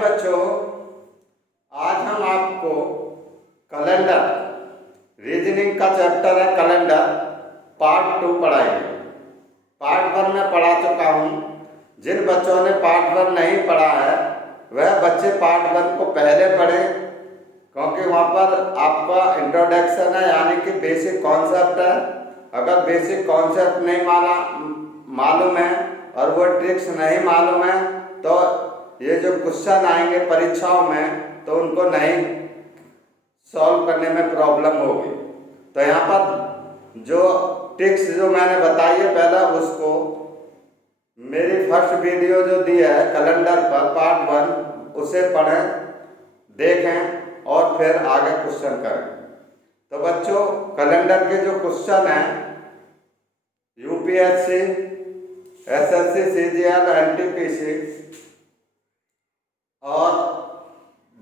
बच्चों, आज हम आपको कैलेंडर रीजनिंग का चैप्टर है कैलेंडर पार्ट 2 पढ़ाएंगे। पार्ट 1 में पढ़ा चुका हूँ। जिन बच्चों ने पार्ट 1 नहीं पढ़ा है वह बच्चे पार्ट 1 को पहले पढ़ें, क्योंकि वहाँ पर आपका इंट्रोडक्शन है, यानी कि बेसिक कॉन्सेप्ट है। अगर बेसिक कॉन्सेप्ट नहीं मालूम है और वो ट्रिक्स नहीं मालूम है तो ये जो क्वेश्चन आएंगे परीक्षाओं में तो उनको नहीं सॉल्व करने में प्रॉब्लम होगी। तो यहाँ पर जो ट्रिक्स जो मैंने बताई है पहला उसको मेरी फर्स्ट वीडियो जो दी है कैलेंडर पर पार्ट 1 उसे पढ़ें, देखें और फिर आगे क्वेश्चन करें। तो बच्चों, कैलेंडर के जो क्वेश्चन हैं यूपीएससी, एसएससी, सीजीएल, एनटीपीसी और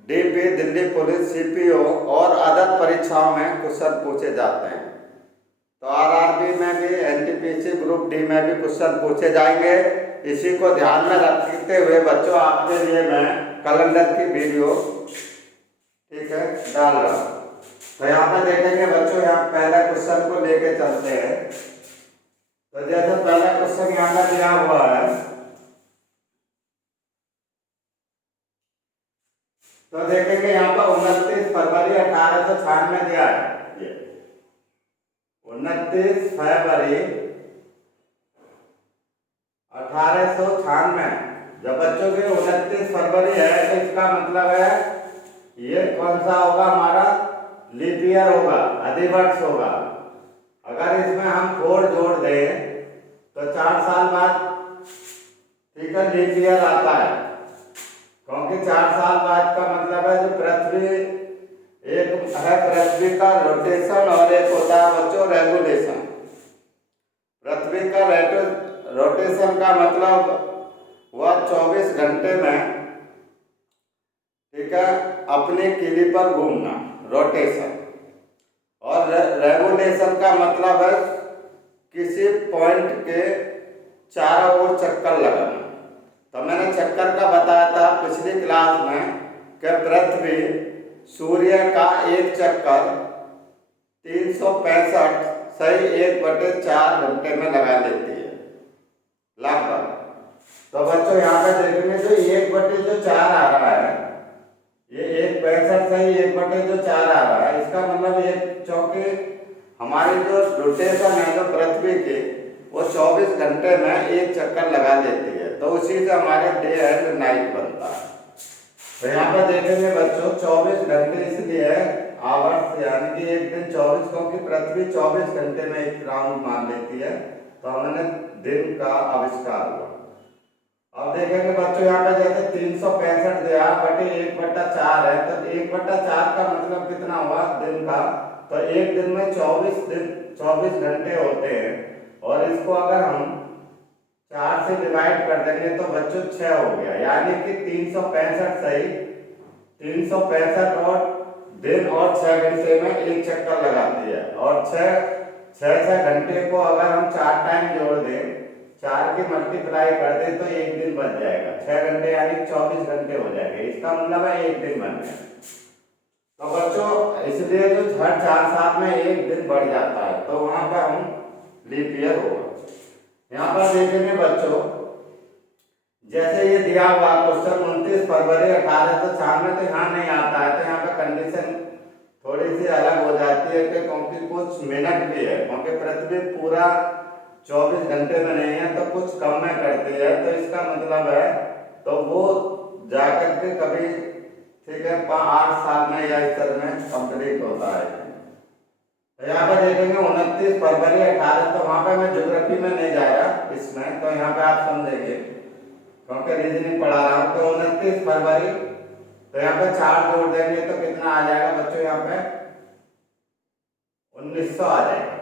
डीपी दिल्ली पुलिस, सीपीओ और अदर परीक्षाओं में क्वेश्चन पूछे जाते हैं। तो आरआरबी में भी, एनटीपीसी ग्रुप डी में भी क्वेश्चन पूछे जाएंगे। इसी को ध्यान में रखते हुए बच्चों आपके लिए मैं कैलेंडर की वीडियो डाल रहा हूँ। तो यहाँ पे देखेंगे बच्चों, यहाँ पहला क्वेश्चन को लेके चलते हैं। तो जैसे पहला क्वेश्चन यहाँ पर दिया हुआ है, तो देखेंगे यहाँ पर 29 फरवरी 1896 दिया है। 29 फरवरी 1896। जब बच्चों के 29 फरवरी है तो इसका मतलब है ये कौन सा होगा, हमारा लीप ईयर होगा, अधिवर्ष होगा। अगर इसमें हम 4 जोड़ दें तो 4 साल बाद लीप ईयर आता है, क्योंकि 4 साल बाद का मतलब है जो पृथ्वी, एक है पृथ्वी का रोटेशन और एक होता है बच्चों रेगुलेशन। पृथ्वी का रोटेशन का मतलब वह 24 घंटे में अपने किले पर घूमना, रोटेशन। और रेगुलेशन का मतलब है किसी पॉइंट के चारों ओर चक्कर लगाना। तो मैंने चक्कर का बताया था पिछली क्लास में कि पृथ्वी सूर्य का एक चक्कर 365 सही 1/4 घंटे में लगा लेती है लगभग। तो बच्चों यहाँ पे देखेंगे जो 1/4 आ रहा है, ये 165 सही 1/4 आ रहा है। इसका मतलब एक चौके हमारी जो रोटेशन है जो पृथ्वी की वो 24 घंटे में एक चक्कर लगा लेती है। तो उसी से हमारे डे एंड नाइट बनता है। तो यहाँ पर देखेंगे बच्चों 24 घंटे इसलिए आवर्स, यानी कि एक दिन 24, क्योंकि पृथ्वी 24 घंटे में एक राउंड मान लेती है। तो हमने दिन का आविष्कार हुआ। अब देखेंगे बच्चों यहाँ पे जैसे 365 दिया बटे 1/4 है, तो 1/4 का मतलब कितना हुआ दिन का। तो एक दिन में 24 घंटे होते हैं, और इसको अगर हम 4 से डिवाइड कर देंगे तो बच्चों 6 हो गया, यानी कि 365 सही 365 और दिन और 6 घंटे में एक चक्कर लगाती है। और 6 घंटे को अगर हम 4 टाइम जोड़ दें, 4 की मल्टीप्लाई कर दें तो एक दिन बच जाएगा। 6 घंटे यानी 24 घंटे हो जाएंगे। इसका मतलब है एक दिन बन गया। तो बच्चों इसलिए जो हर 4 साल में एक दिन बढ़ जाता है, तो वहां पर हम लीप ईयर होगा। यहाँ पर देखेंगे बच्चों, जैसे ये दिया हुआ क्वेश्चन 29 फरवरी 1896, तो यहाँ नहीं आता है। तो यहाँ पे कंडीशन थोड़ी सी अलग हो जाती है कि क्योंकि कुछ मिनट भी है, क्योंकि पृथ्वी पूरा 24 घंटे में नहीं है तो कुछ कम में करती है। तो इसका मतलब है तो वो जाकर के कभी 8 साल में या इस तरह में कंप्लीट होता है। तो यहाँ पे देखेंगे 29 फरवरी 18, तो वहाँ पे मैं ज्योग्राफी में नहीं जा रहा इसमें, तो यहाँ पे आप समझेंगे क्योंकि रीजनिंग पढ़ा रहा हूँ। तो 29 फरवरी, तो यहाँ पे 4 जोड़ देंगे तो कितना आ जाएगा बच्चों, यहाँ पे 1900 आ जाएगा।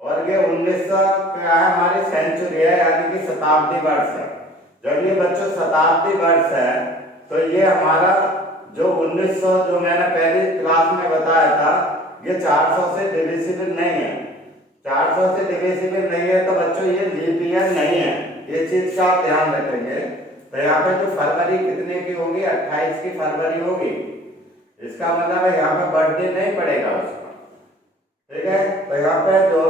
और ये 1900 क्या है, हमारी सेंचुरी है, यानी कि शताब्दी वर्ष है। जब ये बच्चों शताब्दी वर्ष है तो ये हमारा जो 1900 जो मैंने पहली क्लास में बताया था, ये 400 से डिविजिबल नहीं है। 400 से डिविजिबल नहीं है तो बच्चों ये लीप ईयर नहीं है। ये चीज का आप ध्यान रखेंगे तो यहाँ पे जो फरवरी कितने की होगी, 28 की फरवरी होगी। इसका मतलब है यहाँ पे बर्थडे नहीं पड़ेगा उसका, ठीक है। तो यहाँ पे जो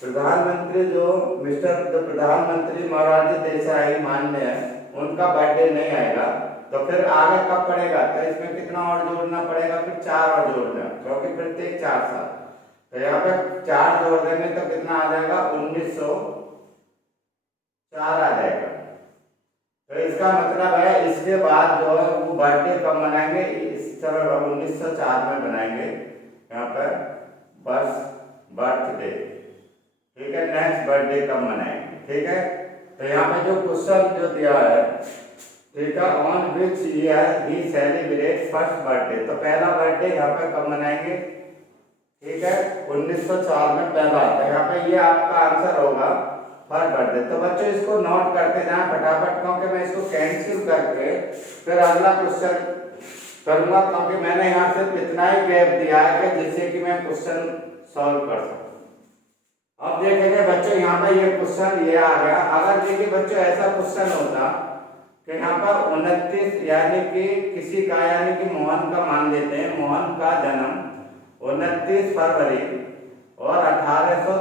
प्रधानमंत्री जो प्रधानमंत्री मोरारजी देसाई माननीय है, उनका बर्थडे नहीं आएगा। तो फिर आगे कब पड़ेगा, तो इसमें कितना और जोड़ना पड़ेगा, फिर 4 और जोड़ना, क्योंकि प्रत्येक 4 साल। तो यहाँ पे 4 जोड़ देंगे तो कितना आ जाएगा, 1904 आ जाएगा। तो इसका मतलब है इसके बाद जो है वो बर्थडे कब मनाएंगे, इस समय 1904 में बनाएंगे यहाँ पर बर्थडे, ठीक है। नेक्स्ट बर्थडे कब मनाएंगे, ठीक है। तो यहाँ पे जो क्वेश्चन जो दिया है, ठीक है, on which year he celebrate first birthday, तो पहला बर्थडे यहाँ पे कब मनाएंगे, ठीक है, 1904 में पहला आता है। यहाँ पे ये आपका आंसर होगा फर्स्ट बर्थडे। तो बच्चों इसको नोट करते जाएं फटाफट, क्योंकि मैं इसको कैंसिल करके फिर अगला क्वेश्चन करूंगा, क्योंकि मैंने यहाँ सिर्फ इतना ही गैप दिया है कि जिससे कि मैं क्वेश्चन सॉल्व कर सकूं। अब देखेंगे बच्चों यहाँ पे ये क्वेश्चन ये आ गया। अगर देखिए बच्चों ऐसा क्वेश्चन होता कि यहाँ पर 29 यानी कि किसी का, यानी कि मोहन का मान लेते हैं, मोहन का जन्म 29 फरवरी और 1800,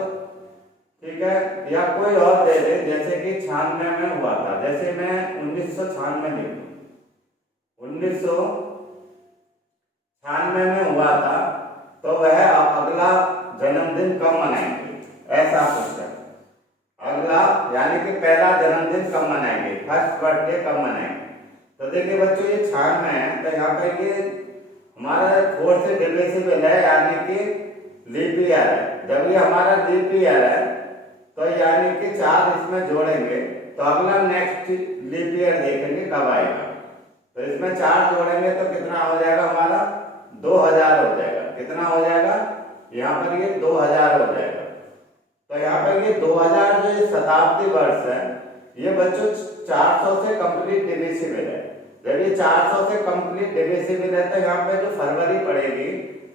ठीक है, या कोई और दे दे, जैसे कि 96 में हुआ था, जैसे मैं 1996 लिखूं, 1996 में हुआ था, तो वह अगला जन्मदिन कब मनाएंगे, ऐसा क्वेश्चन। अगला यानी कि पहला जन्मदिन कब मनाएंगे, फर्स्ट बर्थडे कब मनाएंगे। तो देखिए बच्चों ये 96 है, तो यहाँ पे ये हमारा 4 से डिविजिबल है, यानी कि लीप ईयर है। जब ये हमारा लीप ईयर है तो यानी कि 4 इसमें जोड़ेंगे तो अगला नेक्स्ट लीप ईयर देखेंगे कब आएगा। तो इसमें 4 जोड़ेंगे तो कितना हो जाएगा हमारा, 2000 हो जाएगा। कितना हो जाएगा, यहाँ पर ये 2000 हो जाएगा। तो यहाँ पर ये 2000 जो शताब्दी वर्ष है, ये बच्चों 400 से कंप्लीट डिविजिबल है। जब ये 400 से कंप्लीट डिविजिबल है तो यहाँ पे जो फरवरी पड़ेगी,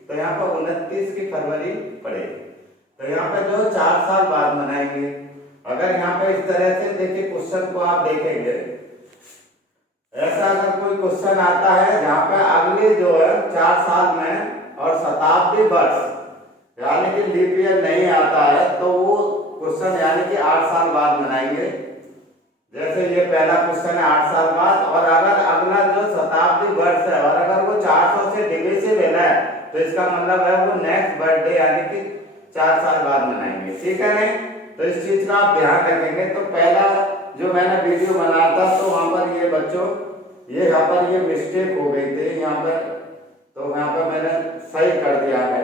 तो यहाँ पर 29 की फरवरी पड़ेगी। तो यहाँ पे जो 4 साल बाद मनाएंगे। अगर यहाँ पे इस तरह से देखिए क्वेश्चन को आप देखेंगे, ऐसा अगर कोई क्वेश्चन आता है जहाँ पे अगले जो है 4 साल में और शताब्दी वर्ष यानी कि लीप ईयर नहीं आता है, तो वो क्वेश्चन यानी कि 8 साल बाद मनाएंगे। जैसे ये पहला क्वेश्चन है 8 साल बाद, और अगर अगला जो शताब्दी वर्ष है और अगर वो 400 से डिविजिबल है तो इसका मतलब है वो नेक्स्ट बर्थडे यानी कि 4 साल बाद मनाएंगे, ठीक है नहीं। तो इस चीज का आप ध्यान रखेंगे। तो पहला जो मैंने वीडियो बनाया था तो वहां पर ये बच्चों ये यहाँ पर ये मिस्टेक हो गई थी यहाँ पर, तो यहाँ पर मैंने सही कर दिया है,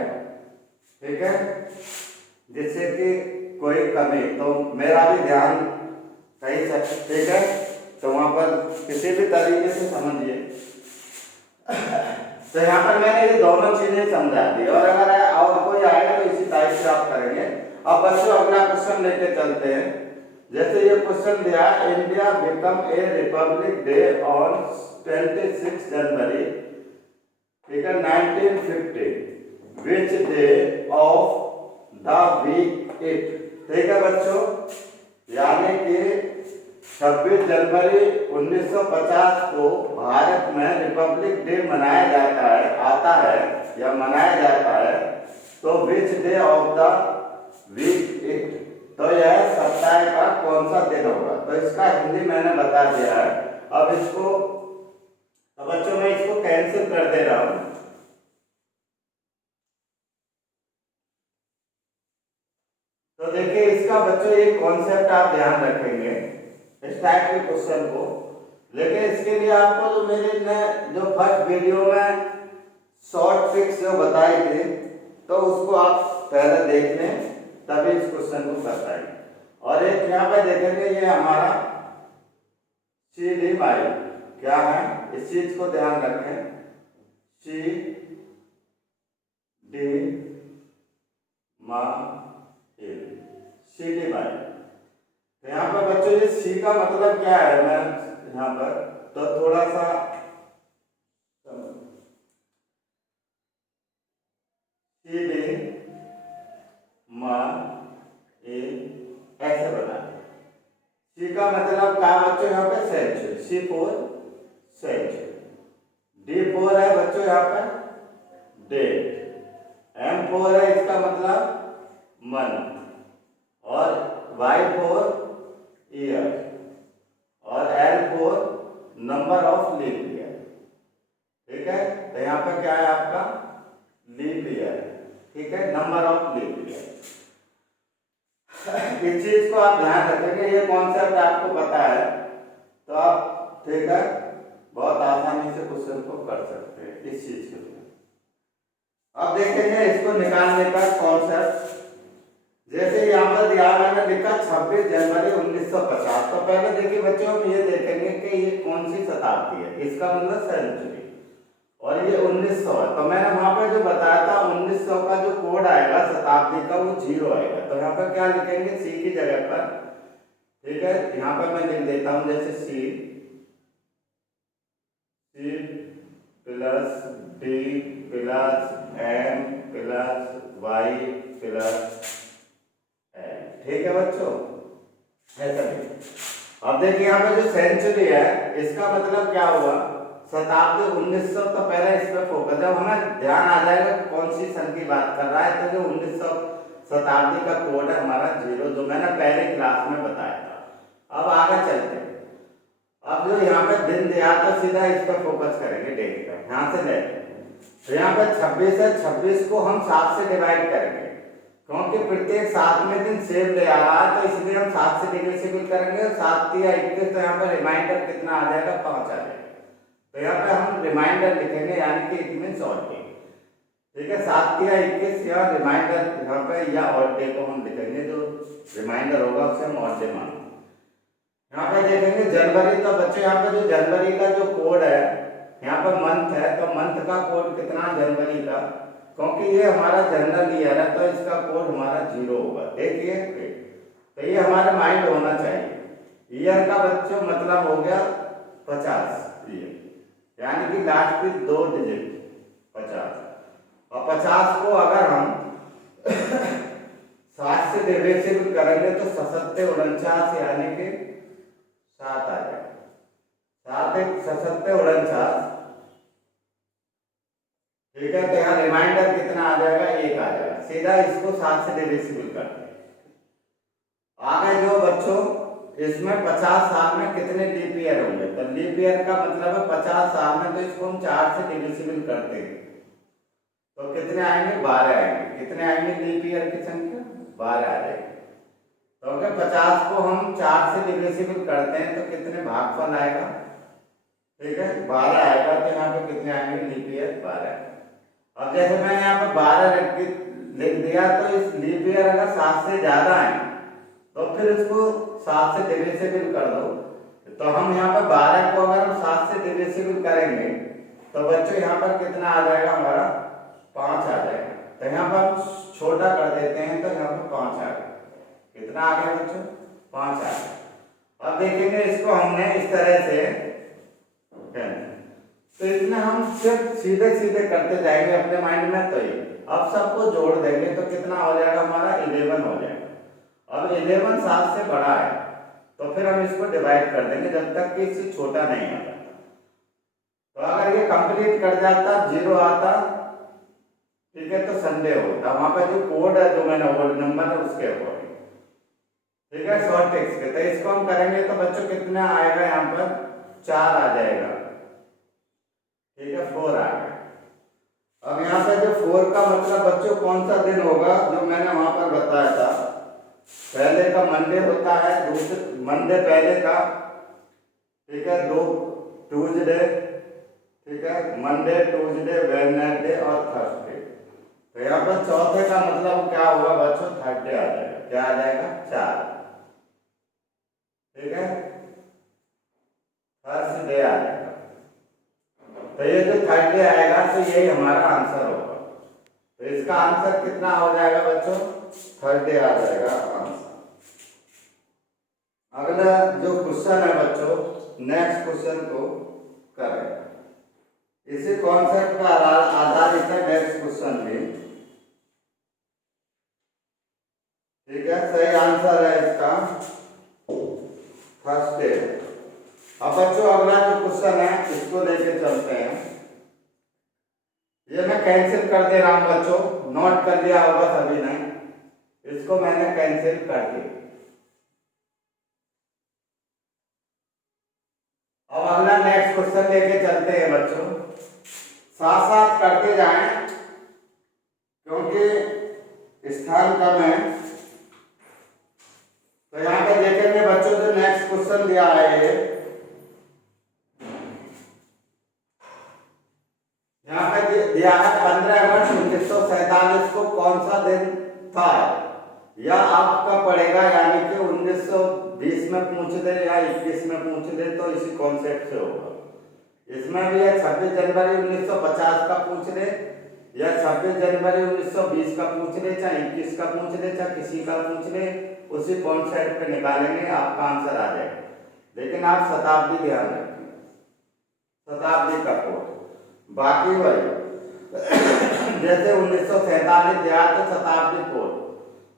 ठीक है, जिससे कि कोई कमी, तो मेरा भी ध्यान सही से, ठीक है। तो वहां पर किसी भी तरीके से समझिए। तो यहाँ पर मैंने ये दोनों चीजें समझा दी, और अगर और कोई आएगा तो इसी टाइप से आप करेंगे। अब बच्चों अगला क्वेश्चन लेके चलते हैं। जैसे ये क्वेश्चन दिया, India become a republic day on 26 January, ठीक है, 1950, which day of the week it, ठीक है बच्चों, यानी कि 26 जनवरी 1950 को भारत में रिपब्लिक डे मनाया जाता है, आता है या मनाया जाता है। तो which day of the week it, तो यह सप्ताह का कौन सा दिन होगा। तो इसका हिंदी मैंने बता दिया है। अब इसको, तो बच्चों मैं इसको कैंसिल कर दे रहा हूं। तो देखिए इसका बच्चों ये कॉन्सेप्ट आप ध्यान रखेंगे इस टाइप के क्वेश्चन को। लेकिन इसके लिए आपको जो मेरे ने जो फर्स्ट वीडियो में शॉर्ट ट्रिक्स जो बताई थी, तो उसको आप पहले देख लें, तभी इस क्वेश्चन को कर पाएंगे। और एक यहाँ पे देखेंगे ये हमारा सी डी बाई क्या है, इस चीज को ध्यान रखें, सी डी मा सी डी बाई। तो यहाँ पर बच्चों ये सी का मतलब क्या है, मैं यहाँ पर तो थोड़ा सा सी डी मा ए ऐसे बना, सी का मतलब क्या बच्चों यहाँ पे सेंचुरी, C4 सेंचुरी। D4 है बच्चों यहाँ पे डेट, M4 है इसका मतलब मंथ, और Y4 ईयर, और L4 number of leap year. ठीक है, तो यहाँ पे क्या है आपका लीप ईयर। ठीक है, नंबर ऑफ लीप ईयर। इस चीज को आप ध्यान रखेंगे, ये कॉन्सेप्ट आपको पता है तो आप ठीक है बहुत आसानी से क्वेश्चन को कर सकते हैं इस चीज के लिए। अब देखेंगे इसको निकालने का कॉन्सेप्ट। जैसे यहाँ पर दिया मैंने लिखा 26 जनवरी 1950, तो पहले देखिए बच्चों हम ये देखेंगे कि ये कौन सी शताब्दी है, इसका मतलब सेंचुरी, और ये 1900 है। तो मैंने वहां पे जो बताया था 1900 का जो कोड आएगा शताब्दी का वो 0 आएगा। तो यहाँ पर क्या लिखेंगे सी की जगह पर, ठीक है, यहाँ पर मैं लिख देता हूँ जैसे C plus D plus M plus Y plus N. ठीक है बच्चों, ऐसा नहीं। अब देखिए यहाँ पे जो सेंचुरी है इसका मतलब क्या हुआ, शताब्दी 1900। तो पहले इस पे फोकस, जब हमें ध्यान आ जाएगा कौन सी सन की बात कर रहा है, तो जो 1900 शताब्दी का कोड है हमारा 0, जो मैंने पहले क्लास में बताया था। अब आगे चलते हैं। अब जो यहाँ पे दिन दिया तो सीधा इस पर फोकस करेंगे डेट का, यहाँ से ले। तो यहाँ पे 26 है, 26 को हम 7 से डिवाइड करेंगे क्योंकि प्रत्येक 7वें दिन सेम डे आ रहा है, तो इसलिए हम 7 से डिविजिबल करेंगे। 7 या 21, तो यहाँ पर रिमाइंडर कितना आ जाएगा 5 आ जाएगा। तो यहाँ पे हम रिमाइंडर लिखेंगे यानी कि इट मींस ऑड डे। ठीक है, 7 या 21 या रिमाइंडर यहाँ पे या ऑड डे को हम लिखेंगे, जो रिमाइंडर होगा उसे हम ऑड डे मानेंगे। यहाँ पे देखेंगे जनवरी, तो बच्चों यहाँ पे जो जनवरी का जो कोड है यहाँ पे मंथ है, तो मंथ का कोड कितना जनवरी का, क्योंकि ये हमारा जनरल ईयर है तो इसका कोड हमारा 0 होगा। देखिए तो ये हमारे माइंड होना चाहिए। ईयर का बच्चों मतलब हो गया 50 ईयर, यानी कि लास्ट की 2 डिजिट 50, और 50 को अगर हम 60 से डिविजिबल करेंगे तो 7749 यानी कि 7 आ जाएगा। 7 1 7749। ठीक है, तो यहाँ रिमाइंडर कितना आ जाएगा 1 आ जाएगा। सीधा इसको 7 से डिविजिबल करते हैं। आगे जो बच्चों इसमें 50 साल में कितने लीप ईयर होंगे, तो लीप ईयर का मतलब है 50 साल में, तो इसको हम 4 से डिविजिबल करते हैं तो कितने आएंगे 12 आएंगे। कितने आएंगे लीप ईयर की संख्या 12 आ जाएगी। तो अगर 50 को हम 4 से डिविजिबल करते हैं तो कितने भागफल आएगा, ठीक है 12 आएगा। तो यहाँ पे कितने आएंगे लीप ईयर 12। अब जैसे मैंने यहाँ पे 12 लिख दिया, तो इस लीप ईयर अगर 7 से ज्यादा आए तो फिर इसको 7 से डिविजिबल कर दो। तो हम यहाँ पर 12 को अगर हम 7 से डिविजिबल करेंगे तो बच्चों यहाँ पर कितना आ जाएगा हमारा 5 आ जाएगा। तो यहाँ पर हम छोटा कर देते हैं, तो यहाँ पर 5 आ गया। कितना आ गया बच्चों 5 आ गया। अब देखेंगे इसको हमने इस तरह से, तो इसमें हम सिर्फ सीधे सीधे करते जाएंगे अपने माइंड में। तो ये अब सबको जोड़ देंगे तो कितना हो जाएगा हमारा 11 हो जाएगा। अब 11 7 से बड़ा है तो फिर हम इसको डिवाइड कर देंगे जब तक कि इससे छोटा नहीं आता। तो अगर ये कंप्लीट कर जाता 0 आता, ठीक है, तो संडे होता। वहां पर जो कोड है जो मैंने ओल्ड नंबर है उसके अकॉर्डिंग, ठीक है, शॉर्ट टेक्स्ट के। तो इसको हम करेंगे तो बच्चों कितना आएगा यहाँ पर 4 आ जाएगा, ठीक है 4 आ गया। अब यहाँ पे जो 4 का मतलब बच्चों कौन सा दिन होगा, जो मैंने वहां पर बताया था पहले का मंडे होता है, दूसरे मंडे पहले का, ठीक है, 2 ट्यूसडे, ठीक है, मंडे ट्यूसडे वेडनेसडे और थर्सडे। तो यहाँ पर चौथे का मतलब क्या होगा बच्चों थर्सडे आ जाएगा। क्या आ जाएगा 4, ठीक है, थर्सडे आ जाएगा। तो ये जो थर्सडे आएगा तो यही हमारा आंसर होगा। तो इसका आंसर कितना हो जाएगा बच्चों थर्सडे आ जाएगा आंसर। अगला जो क्वेश्चन है बच्चों, नेक्स्ट क्वेश्चन को करें। इसी कॉन्सेप्ट का आधारित है नेक्स्ट क्वेश्चन भी, ठीक है। सही आंसर है इसका फर्स्ट डे। अब बच्चों अगला जो क्वेश्चन है इसको लेके चलते हैं। ये मैं कैंसिल कर दे रहा हूं बच्चों, नोट कर लिया होगा सभी ने, इसको मैंने कैंसिल कर दिया। अब अगला नेक्स्ट क्वेश्चन लेके चलते हैं बच्चों, साथ साथ करते जाएं क्योंकि स्थान कम है। तो यहाँ पे देखेंगे बच्चों जो नेक्स्ट क्वेश्चन दिया है, यहाँ पे दिया है 15 अगस्त 1947 को कौन सा दिन था, या आपका पड़ेगा, यानी कि 1920 में पूछ ले या 21 में पूछ ले तो इसी कॉन्सेप्ट से होगा। इसमें भी है 26 जनवरी 1950 का पूछ ले, या 26 जनवरी 1920 का पूछ ले, चाहे 21 का पूछ ले, चाहे किसी का पूछ ले, उसी कॉन्सेप्ट पे निकालेंगे, आपका आंसर आ जाएगा। लेकिन आप शताब्दी ध्यान रखें, शताब्दी का कोड, बाकी वही जैसे 1947 दिया तो शताब्दी कोड,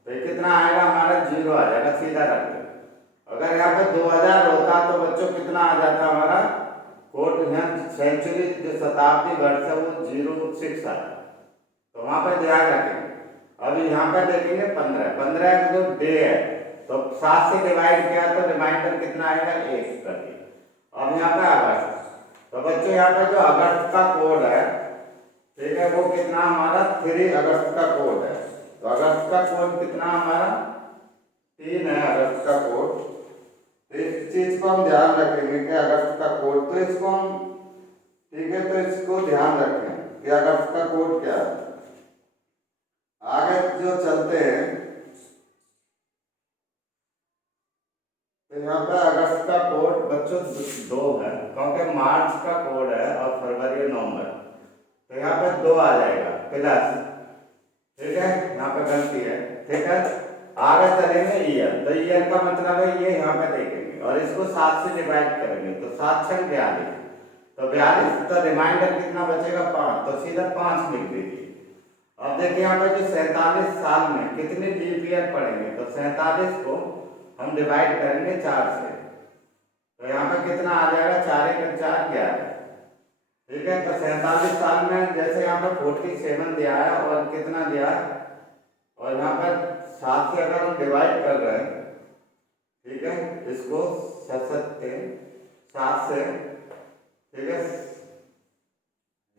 तो कितना आएगा हमारा 0 आ जाएगा, सीधा रख दे। अगर यहाँ पे 2000 होता तो बच्चों कितना आ जाता हमारा कोड, यहाँ सेंचुरी जो शताब्दी वर्ष है वो 06 आता, तो वहाँ पे ध्यान रखेंगे। अभी यहाँ पे देखेंगे 15 जो डे है तो 7 से डिवाइड किया तो रिमाइंडर कितना आएगा 1 कर दिया। अब यहाँ पे अगस्त, तो बच्चों यहाँ पे जो अगस्त का कोड है, ठीक है, वो कितना हमारा 3 अगस्त का कोड है। तो अगस्त का कोड कितना हमारा 3 है, अगस्त का कोड। तो इस चीज को हम ध्यान रखेंगे कि अगस्त का कोड, तो इसको हम, ठीक है, तो इसको ध्यान रखें कि अगस्त का कोड क्या है। आगे जो चलते हैं तो यहाँ पे अगस्त का कोड बच्चों 2 है, क्योंकि मार्च का कोड है और फरवरी नवंबर, तो यहाँ पे 2 आ जाएगा प्लस, ठीक है, यहाँ पे गलती है, ठीक है। आगे चलेंगे ईयर, तो ईयर का मतलब है ये यहाँ पे देखेंगे और इसको 7 से डिवाइड करेंगे, तो 7 6 42, तो 42, तो रिमाइंडर कितना बचेगा 5, तो सीधा 5 लिख दीजिए। अब देखिए यहाँ पे जो 47 साल में कितने लीप ईयर पड़ेंगे, तो 47 को हम डिवाइड करेंगे 4 से, तो यहाँ पे कितना आ जाएगा 4 × 4 11, ठीक है। तो 47 साल में जैसे यहाँ पर 47 दिया है और कितना दिया है, और यहाँ पर 7 से अगर हम डिवाइड कर रहे हैं, ठीक है, इसको 7 से, ठीक है,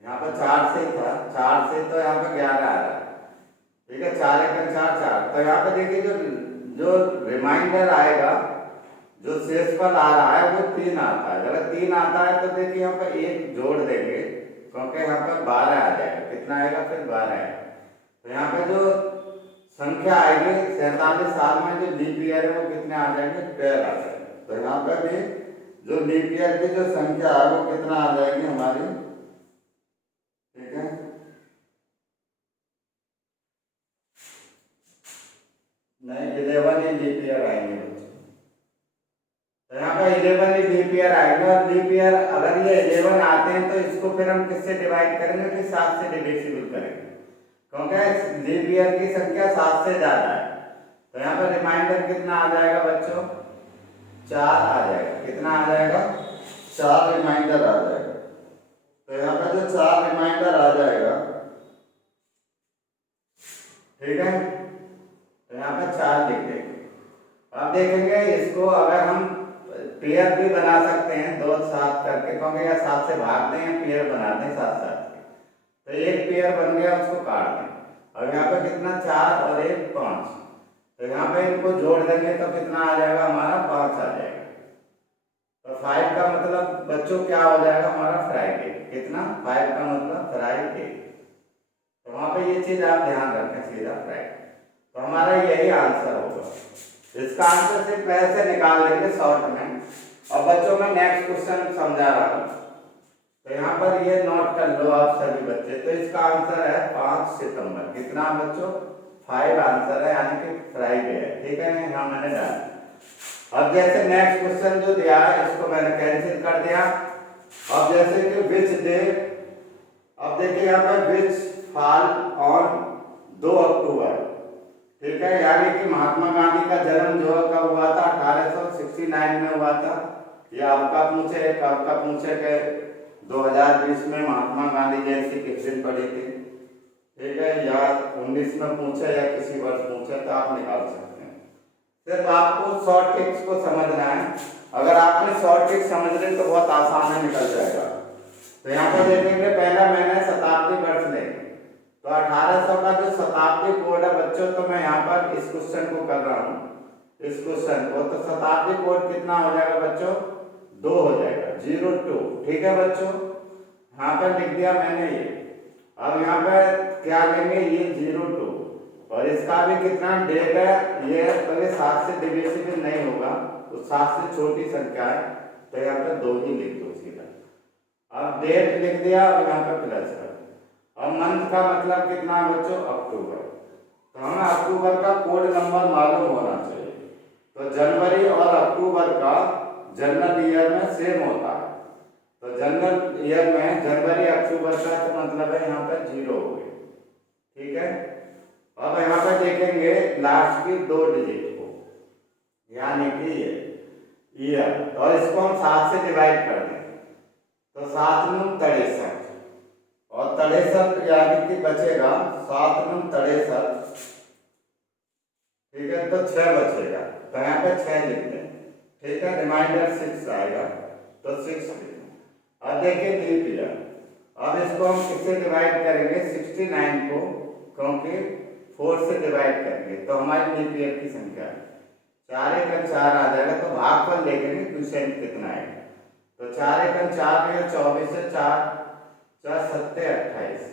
यहाँ पर 4 से था, 4 से तो यहाँ पर 11 आ रहा है, ठीक है, 4 × 4 4, तो यहाँ पर देखिए जो रिमाइंडर आएगा, जो शेषफल आ रहा है वो 3 आता है। अगर 3 आता है तो देखिए यहाँ पर 1 जोड़ देंगे, क्योंकि यहाँ पर 12 आ जाएगा, कितना आएगा फिर 12 आएगा। तो यहाँ पे जो संख्या आएगी 47 साल में जो लीप ईयर है वो कितने आ जाएंगे 12 आ जाएंगे। तो यहाँ पर भी जो लीप ईयर की जो संख्या है वो कितना आ जाएगी हमारी, ठीक है, नहीं 11 ही लीप ईयर आएंगे बच्चों, तो यहाँ पे 11 ही लीप ईयर आएंगे। और लीप ईयर अगर ये 11 आते हैं तो इसको फिर हम किससे डिवाइड करेंगे, फिर 7 से डिविजिबल करेंगे, क्योंकि लीप ईयर की संख्या 7 से ज्यादा है। तो यहाँ पर रिमाइंडर कितना आ जाएगा बच्चों 4 आ जाएगा, कितना आ जाएगा 4 रिमाइंडर आ जाएगा। तो यहाँ पर जो 4 रिमाइंडर आ जाएगा, ठीक है, तो यहाँ पर 4 लिख देंगे। अब देखेंगे इसको अगर हम पेयर भी बना सकते हैं 2 7 करके, क्योंकि या 7 से भाग दें या पेयर बना दें 7 7 के, तो एक पेयर बन गया, उसको काट दें। अब यहाँ पे कितना 4 और 1 5, तो यहाँ पे इनको जोड़ देंगे तो कितना आ जाएगा हमारा 5 आ जाएगा। तो 5 का मतलब बच्चों क्या हो जाएगा हमारा फ्राइडे, कितना 5 का मतलब फ्राइडे, तो वहाँ पे ये चीज आप ध्यान रखें, सीधा फ्राइडे। तो हमारा यही आंसर होगा, इसका आंसर सिर्फ ऐसे निकाल लेंगे शॉर्ट में। और बच्चों में नेक्स्ट क्वेश्चन समझा रहा हूँ, तो यहाँ पर ये नोट कर लो आप सभी बच्चे। तो इसका आंसर है 5 सितंबर, कितना बच्चों 5 आंसर है, यानी कि फ्राइडे है, ठीक है ना, यहाँ मैंने डाला। अब जैसे नेक्स्ट क्वेश्चन जो दिया है इसको मैंने कैंसिल कर दिया। अब जैसे कि विच डे, अब देखिए यहाँ पर विच फॉल ऑन 2 अक्टूबर, ठीक है, यानी कि महात्मा गांधी का जन्म जो कब हुआ था, 1869 में हुआ था। ये आपका पूछे कि 2020 में महात्मा गांधी जयंती किस दिन पड़ी थी, ठीक है, या 19 में पूछे या किसी वर्ष पूछे तो आप निकाल सकते हैं। सिर्फ आपको शॉर्ट ट्रिक्स को समझना है। अगर आपने शॉर्ट ट्रिक समझ ली तो बहुत आसान है, निकल जाएगा। तो यहाँ पर देखेंगे, पहला मैंने शताब्दी वर्ष लेंगे तो 1800 का जो शताब्दी कोड है बच्चों, तो मैं यहाँ पर इस क्वेश्चन को कर रहा हूँ, इस क्वेश्चन को। तो शताब्दी कोड कितना हो जाएगा बच्चों, 2 हो जाएगा, 02। ठीक है बच्चों, यहाँ पर लिख दिया मैंने ये। अब यहाँ पर क्या लेंगे, ये 02, और इसका भी कितना डेट है, ये पहले 7 से डिविजिबल नहीं होगा, तो 7 से छोटी संख्या है, तो यहाँ पर 2 ही लिख दो सीधा। अब डेट लिख दिया, अब यहाँ पर प्लस कर। अब मंथ का मतलब कितना है बच्चों, अक्टूबर। तो हमें अक्टूबर का कोड नंबर मालूम होना चाहिए। तो जनवरी और अक्टूबर का जनरल ईयर में सेम होता है, तो जनरल ईयर में जनवरी अक्टूबर का तो मतलब है यहाँ पर 0 हो गई। ठीक है, अब यहाँ पर देखेंगे लास्ट की 2 डिजिट को, यानी कि ये ईयर, और इसको हम 7 से डिवाइड कर दें तो 7 में 63, और 63 यानी कि बचेगा 7 में 63, ठीक है, तो 6 बचेगा, तो यहाँ पे 6 लिख दें। ठीक है, रिमाइंडर 6 आएगा, तो 6 लिख दें। अब देखिए लीप ईयर, अब इसको हम किससे डिवाइड करेंगे, 69 को, क्योंकि 4 से डिवाइड करेंगे तो हमारी लीप ईयर की संख्या 4 एकम 4 आ जाएगा। तो भागफल देखेंगे क्वेश्चन कितना है, तो 4 एकम 4 या 24 से 4 4 7 28,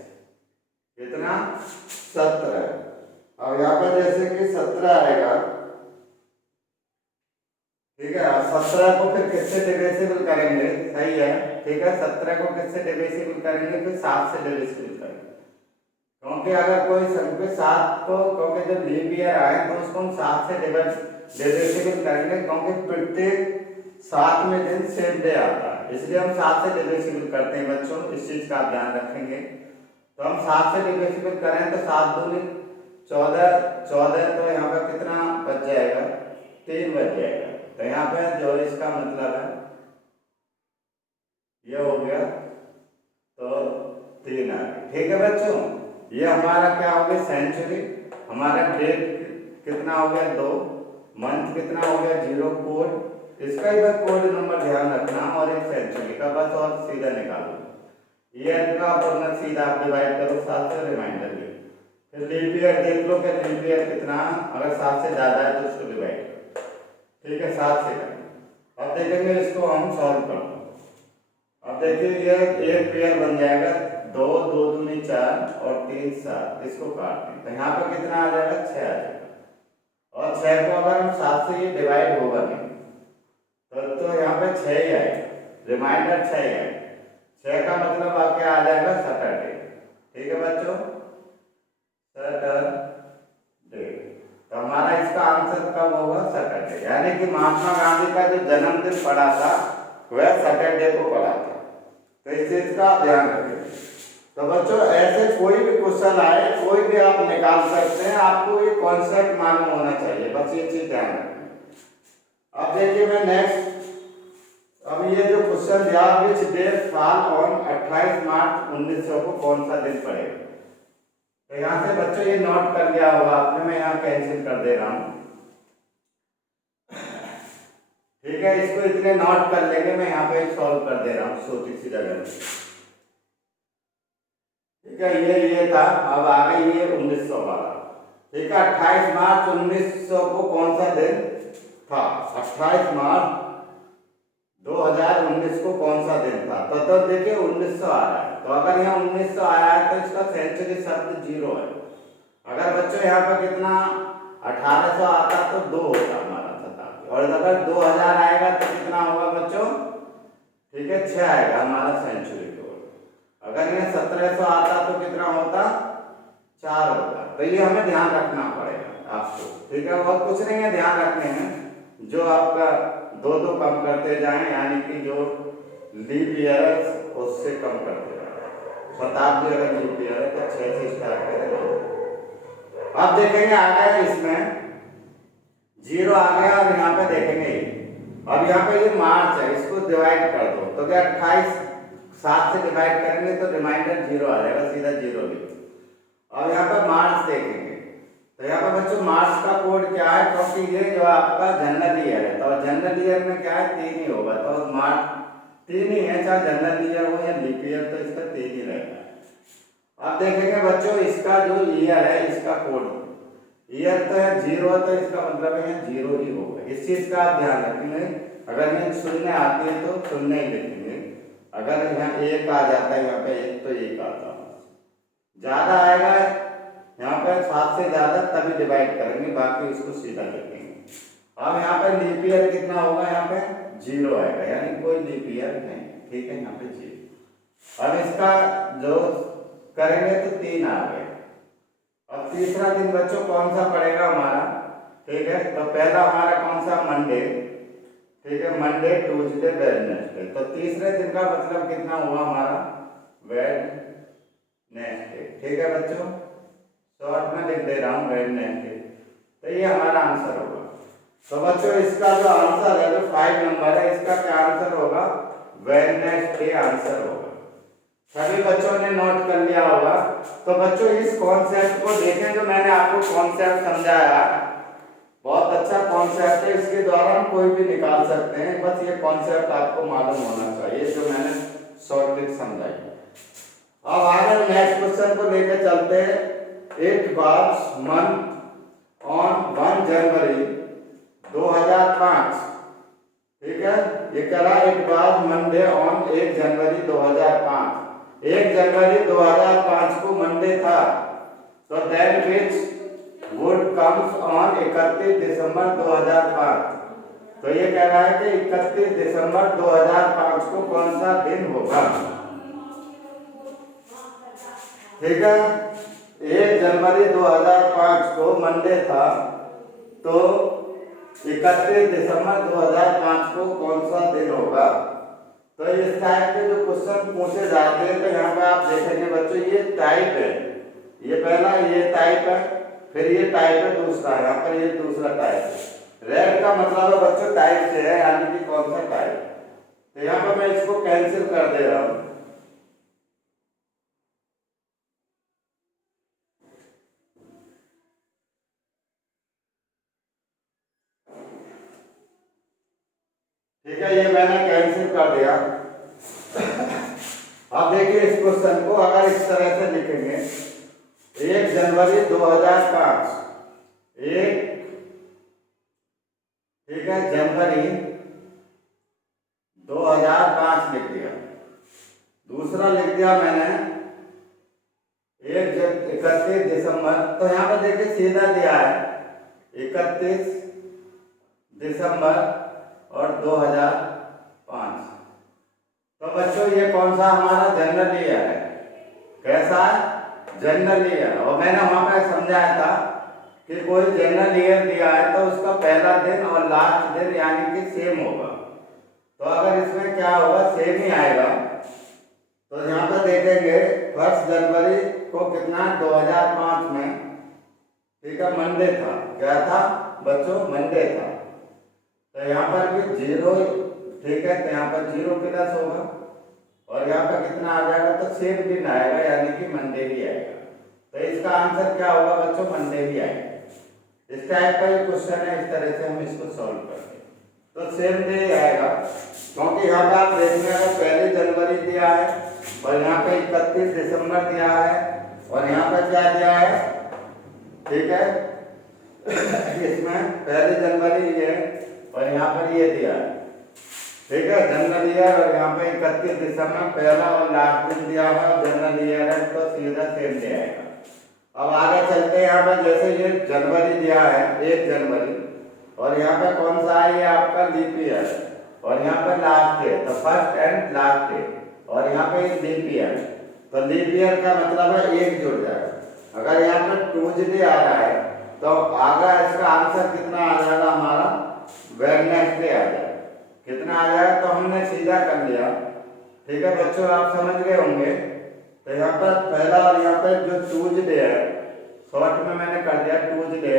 कितना 17। अब यहाँ पर जैसे कि 17 आएगा, ठीक है। अब 17 को फिर किससे डिविजिबल करेंगे, सही है, ठीक है, 17 को किससे डिविजिबल करेंगे, फिर 7 से डिविजिबल करेंगे, क्योंकि अगर कोई संख्या 7 को, क्योंकि जब लीप ईयर आए तो उसको हम 7 से डिविजिबल करेंगे, क्योंकि प्रत्येक 7 में दिन सेम डे आता है, इसलिए हम 7 से डिविजिबल करते हैं बच्चों, इस चीज का आप ध्यान रखेंगे। तो हम 7 से डिविजिबल करें तो 7 दूनी 14, 14, तो यहाँ पर कितना बच जाएगा, 3 बच जाएगा। तो यहाँ पे जो इसका मतलब है ये हो गया, तो 3 आ गया। ठीक है बच्चों, ये हमारा क्या हो गया, सेंचुरी। हमारा डेट कितना हो गया, 2, मंथ कितना हो गया, 0, कोड इसका ही बस कोड नंबर ध्यान रखना, और एक सेंचुरी का बस, और सीधा निकालो। ईयर का और सीधा आप डिवाइड करो 7 से, रिमाइंडर भी। फिर लीप ईयर देख लो कि लीप ईयर कितना, अगर 7 से ज़्यादा है तो उसको डिवाइड करो। ठीक है, 7 से करें। अब देखेंगे इसको हम सॉल्व कर दो। अब देखिए ये एक पेयर बन जाएगा, 2 2 दूनी 4 और 3 7, इसको काट दें तो यहाँ पर कितना आ जाएगा, 6 आ जाएगा। और 6 को अगर हम 7 से ये डिवाइड होगा नहीं तो यहाँ पे 6 ही आएगा, रिमाइंडर 6 ही आएगा। 6 का मतलब आप क्या आ जाएगा, सैटरडे। ठीक है बच्चों, सैटरडे। तो हमारा इसका आंसर कब होगा, सैटरडे, यानी कि महात्मा गांधी का जो जन्मदिन पड़ा था वह सैटरडे को पड़ा था। तो इस चीज का ध्यान रखें। तो बच्चों ऐसे कोई भी क्वेश्चन आए, कोई भी आप निकाल सकते हैं, आपको ये कॉन्सेप्ट मालूम होना चाहिए, बस ये चीज ध्यान रखें। अब देखिए मैं नेक्स्ट, अब ये जो क्वेश्चन दिया, विच डे फॉल ऑन 28 मार्च 1900 को कौन सा दिन पड़ेगा। तो यहाँ से बच्चों ये नोट कर लिया होगा आपने, मैं यहाँ कैंसिल कर दे रहा हूँ। ठीक है, इसको इतने नोट कर लेंगे, मैं यहाँ पे सॉल्व कर दे रहा हूँ छोटी सी जगह में। ठीक है, ये था, अब आ गई ये 1900 वाला। ठीक है, 28 मार्च 1900 को कौन सा दिन था, 28 मार्च 2019 को कौन सा दिन था। तो देखिए 1900 आ रहा है, तो अगर यहाँ 1900 आया है तो इसका सेंचुरी शब्द 0 है। अगर बच्चों यहाँ पर कितना 1800 आता तो 2 होता हमारा शताब्दी, और अगर 2000 आएगा तो कितना होगा बच्चों, ठीक है, 6 आएगा हमारा सेंचुरी कोड। अगर ये 1700 आता तो कितना होता, 4 होता। तो ये हमें ध्यान रखना पड़ेगा आपको। ठीक है, और कुछ नहीं है, ध्यान रखने में जो आपका 2 कम करते जाएं, यानी कि जो लीप ईयर है उससे कम करते जाएं। शताब्दी अगर लीप ईयर है तो 6 से स्टार्ट करें। अब देखेंगे आ गया इसमें 0 आ गया। अब यहाँ पे देखेंगे अब यहाँ पे ये मार्च है, इसको डिवाइड कर दो तो क्या 28 7 से डिवाइड करेंगे तो रिमाइंडर 0 आ जाएगा, सीधा 0 लिखो। अब यहाँ पे मार्च देखेंगे तो यहाँ पे बच्चों मार्च का कोड क्या है, क्योंकि ये जो आपका जनरल ईयर है तो जनरल ईयर में क्या है 3 ही होगा, तो मार्च 3 ही है, चाहे जनरल ईयर हो या लीप ईयर तो इसका 3 ही रहेगा। अब देखेंगे बच्चों इसका जो ईयर है इसका कोड, ईयर तो है 0 तो इसका मतलब है 0 ही होगा। इस चीज का आप ध्यान रखेंगे, अगर ये शून्य आती है तो शून्य ही लिखेंगे, अगर यहाँ 1 आ जाता है यहाँ पे 1 तो 1 आता है, ज्यादा आएगा यहाँ पे 7 से ज्यादा तभी डिवाइड करेंगे, बाकी इसको सीधा लिखेंगे। अब यहाँ पे लीप ईयर कितना होगा, यहाँ पे 0 आएगा, यानी कोई लीप ईयर नहीं, ठीक है, यहाँ पे 0। अब इसका जो करेंगे तो 3 आ गए। अब तीसरा दिन बच्चों कौन सा पड़ेगा हमारा, ठीक है, तो पहला हमारा कौन सा मंडे, ठीक है, मंडे ट्यूसडे वेडनेसडे, तो तीसरे दिन का मतलब कितना हुआ हमारा वेडनेसडे, ठीक है बच्चों, शॉर्ट में लिख दे रहा हूँ वेडनेसडे, तो ये हमारा आंसर होगा। तो बच्चों इसका जो आंसर है जो 5 नंबर है इसका क्या आंसर होगा, वेडनेसडे आंसर होगा। सभी बच्चों ने नोट कर लिया होगा। तो बच्चों इस कॉन्सेप्ट को देखें जो मैंने आपको कॉन्सेप्ट समझाया, बहुत अच्छा कॉन्सेप्ट है, इसके द्वारा हम कोई भी निकाल सकते हैं, बस ये कॉन्सेप्ट आपको मालूम होना चाहिए जो मैंने शॉर्ट ट्रिक समझाई। अब आगे नेक्स्ट क्वेश्चन को लेकर चलते हैं। इट वाज मंथ ऑन 1 जनवरी 2005, ठीक है, ये कह रहा इट वाज मंडे ऑन 1 जनवरी 2005, 1 जनवरी 2005 को मंडे था, तो that which would comes on 31 दिसंबर 2005, तो ये कह रहा है कि 31 दिसंबर 2005 को कौन सा दिन होगा, ठीक है, 1 जनवरी 2005 को मंडे था, तो 31 दिसंबर 2005 को कौन सा दिन होगा। तो इस टाइप के जो क्वेश्चन पूछे जाते हैं तो यहाँ पे आप देखेंगे बच्चों ये टाइप है, ये पहला ये टाइप है, फिर ये टाइप है दूसरा, यहाँ पर ये दूसरा टाइप है। रेड का मतलब है बच्चों टाइप से है, यानी कि कौन सा टाइप, तो यहाँ पर मैं इसको कैंसिल कर दे रहा हूँ। ठीक है, ये मैंने कैंसिल कर दिया। अब देखिए इस क्वेश्चन को अगर इस तरह से लिखेंगे 1 जनवरी 2005, 1 ठीक है जनवरी 2005 लिख दिया, दूसरा लिख दिया मैंने 31 दिसंबर, तो यहाँ पर देखिए सीधा दिया है 31 दिसंबर और 2005, तो बच्चों ये कौन सा हमारा जनरल ईयर है, कैसा है जनरल ईयर। और मैंने वहां पर समझाया था कि कोई जनरल ईयर दिया है तो उसका पहला दिन और लास्ट दिन यानी कि सेम होगा, तो अगर इसमें क्या होगा सेम ही आएगा, तो यहाँ पर देखेंगे 1 जनवरी को कितना 2005 में, ठीक है, मंडे था, क्या था बच्चों मंडे था, तो यहाँ पर भी 0, ठीक है, तो यहाँ पर 0 प्लस होगा और यहाँ पर कितना आ जाएगा तो सेम दिन आएगा यानी कि मंडे ही आएगा, तो इसका आंसर क्या होगा बच्चों मंडे ही आएगा। इस टाइप का ये क्वेश्चन है, इस तरह से हम इसको सॉल्व करते हैं, तो सेम डे आएगा, क्योंकि यहाँ पे आप देखेंगे अगर 1 जनवरी दिया है और यहाँ पे 31 दिसंबर दिया है और यहाँ पे क्या दिया है, ठीक है, इसमें 1 जनवरी ये और यहाँ पर ये दिया है, ठीक है, जनरल ईयर, और यहाँ पे 31 दिसंबर पहला और लास्ट दिन दिया है, जनरल ईयर है तो सीधा सेम डे आएगा। अब आगे चलते हैं, यहाँ पर जैसे ये जनवरी दिया है 1 जनवरी और यहाँ पे कौन सा है ये आपका लीप ईयर और यहाँ पर लास्ट डे, तो फर्स्ट एंड लास्ट डे, और यहाँ पे लीप ईयर, तो लीप ईयर का मतलब है 1 जुड़ जाएगा। अगर यहाँ पर ट्यूसडे आ रहा है तो आगे इसका आंसर कितना आ जाएगा हमारा वेडनेसडे आ जाएगा, कितना आ जाएगा, तो हमने सीधा कर लिया, ठीक है बच्चों, आप समझ गए होंगे। तो यहाँ पर पहला और यहाँ पर जो ट्यूसडे है शॉर्ट में मैंने कर दिया ट्यूजडे,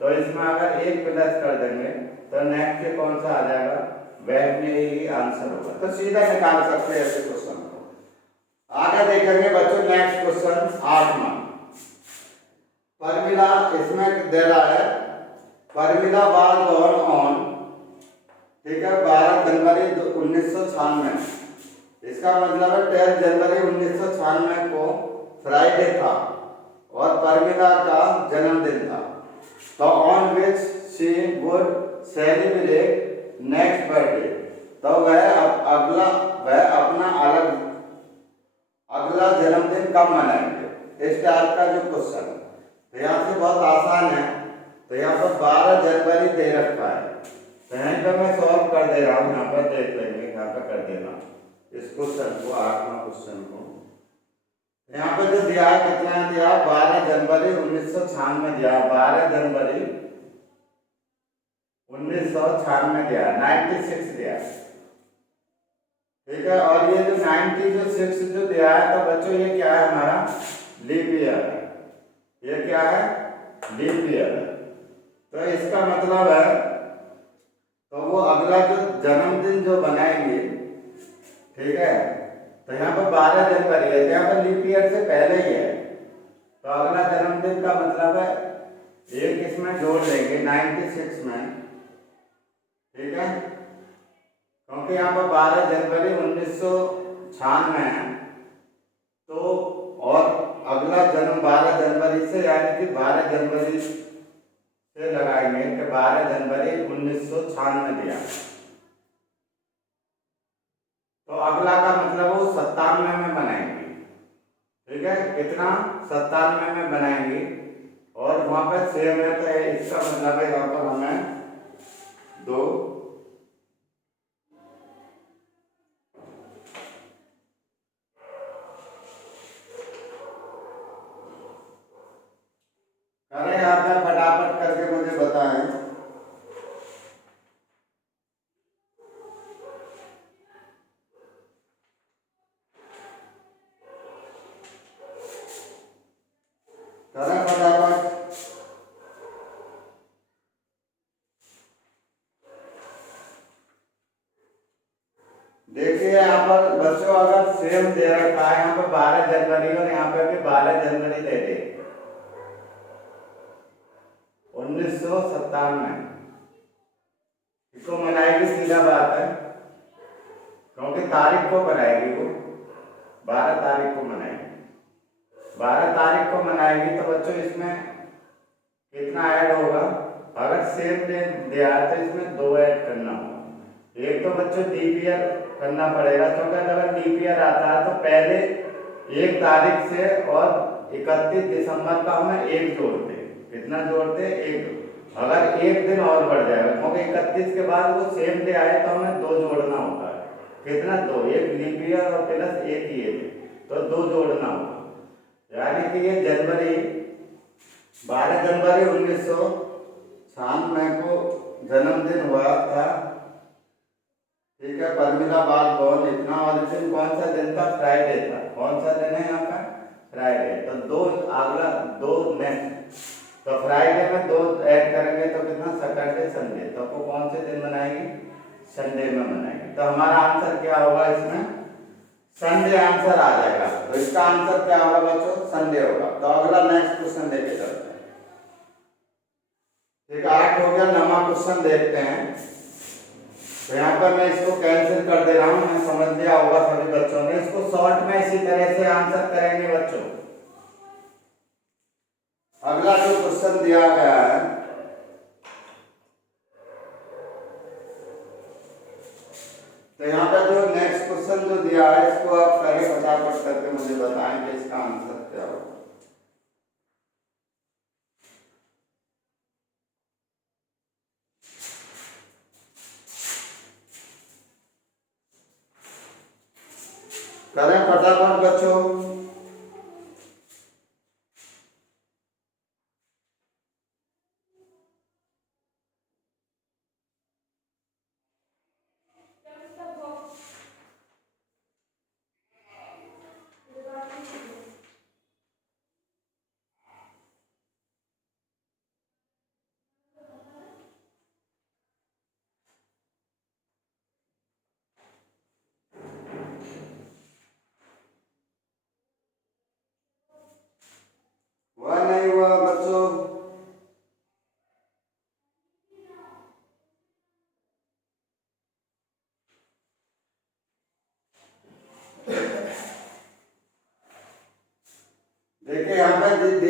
तो इसमें अगर एक प्लस कर देंगे तो नेक्स्ट कौन सा आ जाएगा, वेडनेसडे आंसर होगा। तो सीधा निकाल सकते हैं ऐसे क्वेश्चन को। आगे देखेंगे बच्चों नेक्स्ट क्वेश्चन 8वां। फॉर्मूला इसमें दे रहा है, फॉर्मूला वाज बोर्न ऑन, ठीक है, 12 जनवरी 1996। इसका मतलब है 13 जनवरी 1996 को फ्राइडे था और फॉर्मूला का जन्मदिन था। तो on which she would celebrate next birthday, तो वह अपना अगला जन्मदिन कब मनाएंगे, इस टाइप का जो क्वेश्चन है। तो यहाँ से बहुत आसान है। तो यहाँ पर 12 जनवरी दे रखा है, तो यहीं पर मैं सॉल्व कर दे रहा हूँ, यहाँ पर देख लेंगे, यहाँ पर कर देना इस क्वेश्चन को, 8वां क्वेश्चन को। यहाँ पे जो दिया है कितना दिया, 12 जनवरी 1996 दिया, 12 जनवरी 1996 दिया, 96 दिया, ठीक है। और ये जो 96 जो दिया है, तो बच्चों ये क्या है, हमारा लीप ईयर है। ये क्या है, लीप ईयर है। तो इसका मतलब है, तो वो अगला जो जन्मदिन जो बनाएंगे, ठीक है, तो यहाँ पर 12 जनवरी है, यहाँ पर लीप ईयर से पहले ही है। तो अगला जन्मदिन का मतलब है एक इसमें जोड़ लेंगे 96 में, ठीक है, क्योंकि यहाँ पर 12 जनवरी 1996 है। तो और अगला जन्म 12 जनवरी से, यानी कि 12 जनवरी से लगाएंगे कि 12 जनवरी 1996 दिया, तो अगला का मतलब वो 97 में बनाएंगे, ठीक है, कितना 97 में बनाएंगे। और वहां पर सेम है, तो इसका मतलब है यहाँ पर हमें 2 करें, यहाँ पर फटाफट करके मुझे बताएं। करें फटाफट। देखिए यहाँ पर बच्चों अगर सेम दे रखा है, यहाँ पर 12 जनवरी और यहाँ पे भी 12 जनवरी दे दे 1997, इसको मनाएगी, सीधा बात है, क्योंकि तारीख को बनाएगी वो, 12 तारीख को मनाएगी, 12 तारीख को मनाएगी। तो बच्चों इसमें कितना ऐड होगा, अगर सेम डे दिया तो इसमें 2 ऐड करना होगा। एक तो बच्चों लीप ईयर करना पड़ेगा, क्योंकि अगर लीप ईयर आता है तो पहले 1 तारीख से और 31 दिसंबर का हमें 1 जोड़ते, कितना जोड़ते, 1। अगर 1 दिन और बढ़ जाएगा, क्योंकि 31 के बाद वो सेम डे आए तो हमें 2 जोड़ना होता है, कितना, 2, 1 लीप ईयर और प्लस 1 ये डे, तो 2 जोड़ना होगा। यानी कि ये जनवरी 12 जनवरी 1996 को जन्मदिन हुआ था, ठीक है, फॉर्मूला वाज बोर्न इतना। और इस दिन कौन सा दिन था, फ्राइडे था। कौन सा दिन है यहाँ का, फ्राइडे। तो 2 अगला 2 नेक्स्ट, तो फ्राइडे में 2 ऐड करेंगे तो कितना, सैटरडे संडे, तो आपको कौन से दिन बनाएंगे, संडे में बनाएंगे। तो हमारा आंसर क्या होगा, इसमें संडे आंसर आ जाएगा। तो इसका आंसर क्या होगा बच्चों, संडे होगा। तो अगला नेक्स्ट क्वेश्चन लेके चलते हैं, ठीक है, 8 हो गया। 9वां क्वेश्चन देखते हैं। तो यहाँ पर मैं इसको कैंसिल कर दे रहा हूँ, मैं समझ लिया होगा सभी बच्चों ने। इसको शॉर्ट में इसी तरह से आंसर करेंगे बच्चों। अगला जो क्वेश्चन दिया गया है, तो यहाँ पर जो नेक्स्ट क्वेश्चन जो दिया है, इसको आप पहले फटाफट करके मुझे बताएं कि इसका आंसर क्या होगा। करें फटाफट बच्चों।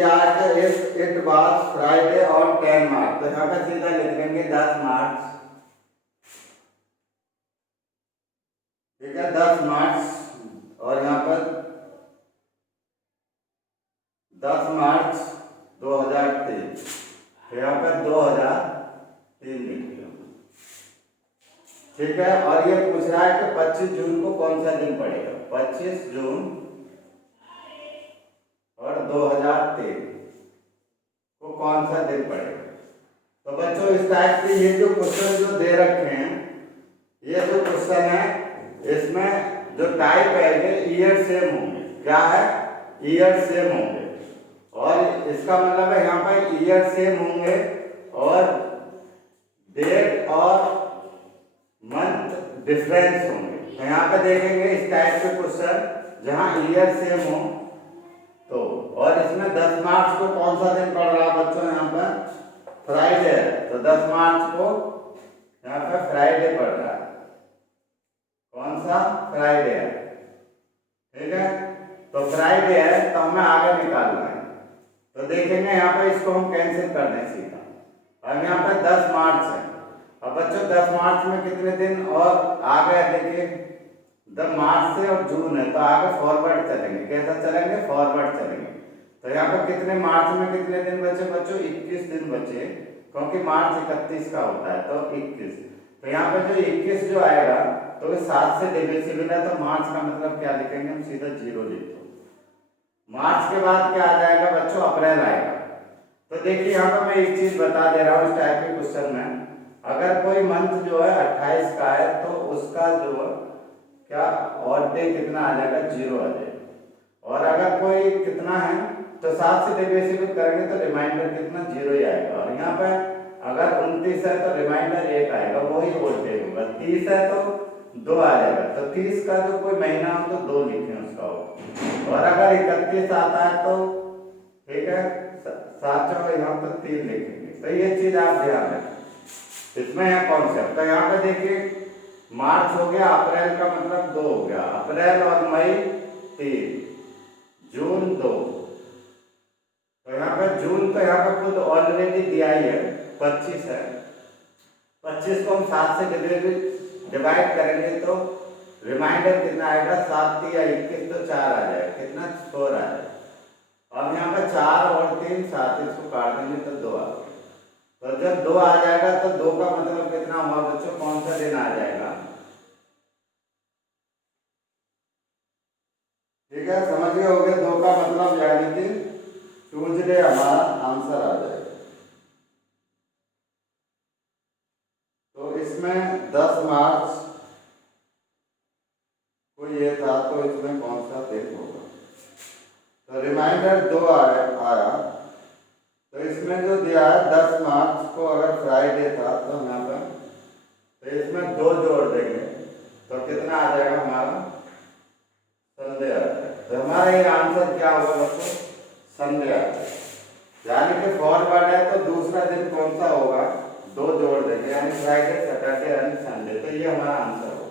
दिया है कि इट वाज फ्राइडे और 10 मार्च, तो यहाँ पे सीधा लिख देंगे 10 मार्च। ठीक है, 10 मार्च, और यहाँ पर 10 मार्च 2023, यहाँ पर 2003 लिख दिया। ठीक है, और ये पूछ रहा है कि 25 जून को कौन सा दिन पड़ेगा। 25 जून और 2003 को कौन सा दिन पड़ेगा। तो बच्चों इस टाइप के ये जो क्वेश्चन जो दे रखे हैं, ये जो क्वेश्चन है इसमें जो टाइप है ये ईयर सेम होंगे। क्या है, ईयर सेम होंगे, और इसका मतलब है यहाँ पर ईयर सेम होंगे और डेट और मंथ डिफरेंस होंगे। तो यहाँ पे देखेंगे इस टाइप के क्वेश्चन जहाँ ईयर सेम हो तो, और इसमें 10 मार्च को कौन सा दिन पड़ रहा है बच्चों, यहाँ पर फ्राइडे है, तो 10 मार्च को यहाँ पे फ्राइडे पड़ रहा है। कौन सा, फ्राइडे है। ठीक है, तो फ्राइडे है तो हमें आगे निकालना है। तो देखेंगे यहाँ पे इसको हम कैंसिल कर दें सीधा। अब यहाँ पे 10 मार्च है। अब बच्चों 10 मार्च में कितने दिन और आ गए, देखिए 10 मार्च से और जून है तो आगे फॉरवर्ड चलेंगे। कैसा चलेंगे, फॉरवर्ड चलेंगे। तो यहाँ पे कितने मार्च में कितने दिन बचे बच्चों, 21 दिन बचे, क्योंकि मार्च 31 का होता है तो 21। तो यहाँ पे जो 21 जो आएगा तो 7 से डिविजिबल है, तो मार्च का मतलब क्या लिखेंगे हम, सीधा 0 लिख दो। मार्च के बाद क्या आ जाएगा बच्चों, अप्रैल आएगा। तो देखिए यहाँ पर मैं एक चीज बता दे रहा हूँ इस टाइप के क्वेश्चन में, अगर कोई मंथ जो है 28 का है तो उसका जो क्या ऑड डे कितना आ जाएगा, 0 आ जाएगा। और अगर कोई कितना है तो 7 से डिविजिबल करेंगे तो रिमाइंडर कितना, 0 ही आएगा। और यहाँ पे अगर 29 है तो रिमाइंडर 1 आएगा, वही ऑड डे होगा। 30 है तो 2 आ जाएगा, तो 30 का जो कोई महीना हो तो 2 लिखें उसका। और अगर 31 आता है तो ठीक है 7 जगह यहाँ पर 3 लिखेंगे। तो ये चीज आप ध्यान रखें, इसमें है कॉन्सेप्ट। तो यहाँ पे देखिए मार्च हो गया, अप्रैल का मतलब 2 हो गया, अप्रैल और मई 3, जून 2। तो यहाँ पे जून तो यहाँ पे खुद ऑलरेडी दिया ही है, 25 है। 25 को हम 7 से डिवाइड करेंगे तो रिमाइंडर कितना आएगा, 7 या 21 तो 4 आ जाएगा, कितना 4 आ जाएगा। अब यहाँ पे 4 और 3 7, इसको काट देंगे तो 2 आ गया। तो जब 2 आ जाएगा तो 2 का मतलब कितना हुआ बच्चों, कौन सा दिन आ जाएगा। ठीक है, समझ गए होगे, 2 का मतलब यानी कि ट्यूजडे हमारा आंसर आ जाएगा। तो इसमें 10 मार्च को ये था, तो इसमें कौन सा दिन होगा। तो रिमाइंडर 2 आया, तो इसमें जो दिया है 10 मार्च को अगर फ्राइडे था तो यहाँ पर तो इसमें 2 जोड़ देंगे तो कितना आ जाएगा हमारा, संडे आ जाएगा। तो हमारा ये आंसर क्या होगा बच्चों, संडे आ जाएगा। यानी कि फॉरवर्ड है तो दूसरा दिन कौन सा होगा, 2 जोड़ देंगे, यानी फ्राइडे सैटरडे यानी संडे। तो ये हमारा आंसर होगा।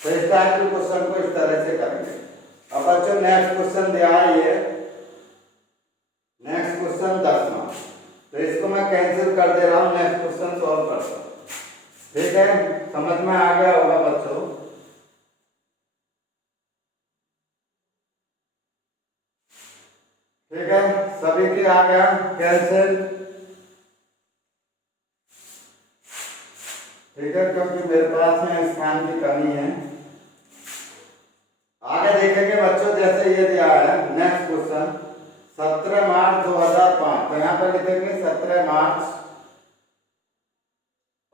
तो इस टाइप के क्वेश्चन को इस तरह से करेंगे। अब बच्चों नेक्स्ट क्वेश्चन दिया है ये, नेक्स्ट क्वेश्चन 10 मार्क्स, तो इसको मैं कैंसिल कर दे रहा हूँ, नेक्स्ट क्वेश्चन सॉल्व करता हूँ। ठीक है, समझ में आ गया होगा बच्चों। ठीक है, सभी के आ गया कैंसिल। ठीक है, क्योंकि मेरे पास में स्थान की कमी है। आगे देखेंगे बच्चों, जैसे ये दिया है नेक्स्ट क्वेश्चन 17 मार्च 2005, तो यहाँ पर लिखेंगे 17 मार्च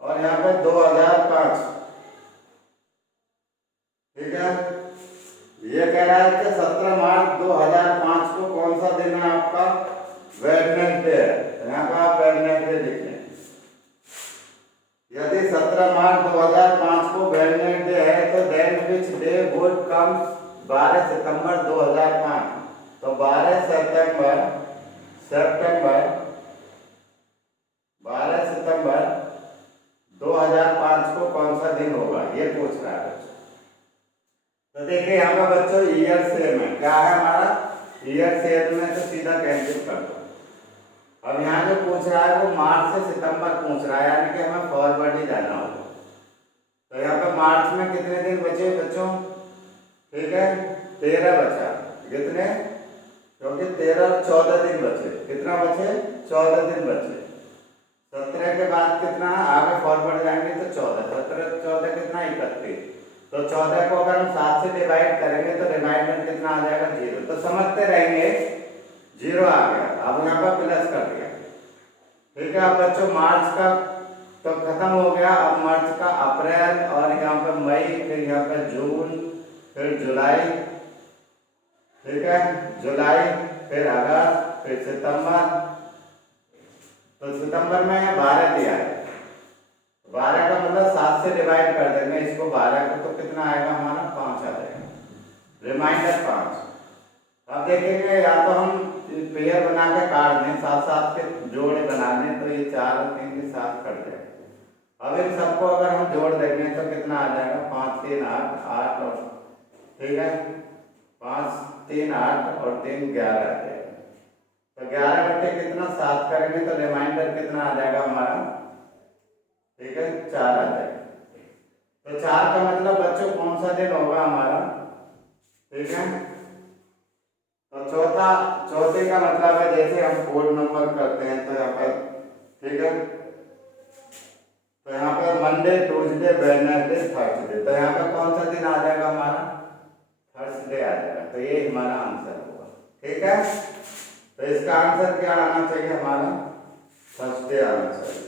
और यहाँ पे 2005। ठीक है, ये कह रहा है कि 17 मार्च 2005 को कौन सा दिन है आपका, वेडनेसडे है। यहाँ पर आप वेडनेसडे लिख लें। यदि 17 मार्च 2005 को वेडनेसडे है तो then which day would come 12 September 2005, तो 12 सितंबर 12 सितंबर 2005 को कौन सा दिन होगा, ये पूछ रहा है। तो देखिए यहाँ पर बच्चों ईयर सेम है, क्या है हमारा ईयर से एंड में तो सीधा कैंसिल कर दो। अब यहाँ जो पूछ रहा है वो मार्च से सितंबर पूछ रहा है, यानी कि हमें फॉरवर्ड ही जाना होगा। तो यहाँ पे मार्च में कितने दिन बचे बच्चों? ठीक है, 13 बचा। कितने? क्योंकि 13 और 14 दिन बचे। कितना बचे? 14 दिन बचे। 17 के बाद कितना आगे फॉरवर्ड जाएंगे तो 14, 17 14 कितना 31। तो 14 को अगर हम 7 से डिवाइड करेंगे तो रिमाइंडर कितना आ जाएगा? 0। तो समझते रहेंगे, 0 आ गया। अब यहाँ पर प्लस कर दिया। ठीक है, अब बच्चों मार्च का तो खत्म हो गया। अब मार्च का अप्रैल और यहाँ पर मई, फिर यहाँ पर जून, फिर जुलाई। ठीक है, जुलाई, फिर अगस्त, फिर सितंबर। तो सितंबर में 12 दिया है। 12 का मतलब 7 से डिवाइड कर देंगे इसको 12 को, तो कितना आएगा हमारा? 5 आ जाएगा। रिमाइंडर 5। अब देखेंगे, या तो हम पेयर बना के काट दें, 7 के जोड़े बना दें, तो ये 4 और 3 के 7 कट जाए। अब इन सबको अगर हम जोड़ देंगे तो कितना आ जाएगा? 5 3 8 8 और ठीक है 5 3 8 और 3 11 आ जाएगा। तो 11 बटे कितना 7 करेंगे तो रिमाइंडर कितना आ जाएगा हमारा? ठीक है 4 आ जाएगा। तो 4 का मतलब बच्चों कौन सा दिन होगा हमारा? ठीक है, तो चौथे का मतलब है, जैसे हम कोड नंबर करते हैं तो यहाँ पर ठीक है, तो यहाँ पर मंडे, ट्यूसडे, वेडनेसडे, थर्सडे। तो यहाँ पर कौन सा दिन आ जाएगा हमारा? थर्सडे आ जाएगा। तो ये हमारा आंसर होगा। ठीक है, तो इसका आंसर क्या आना चाहिए हमारा? थर्सडे आना चाहिए।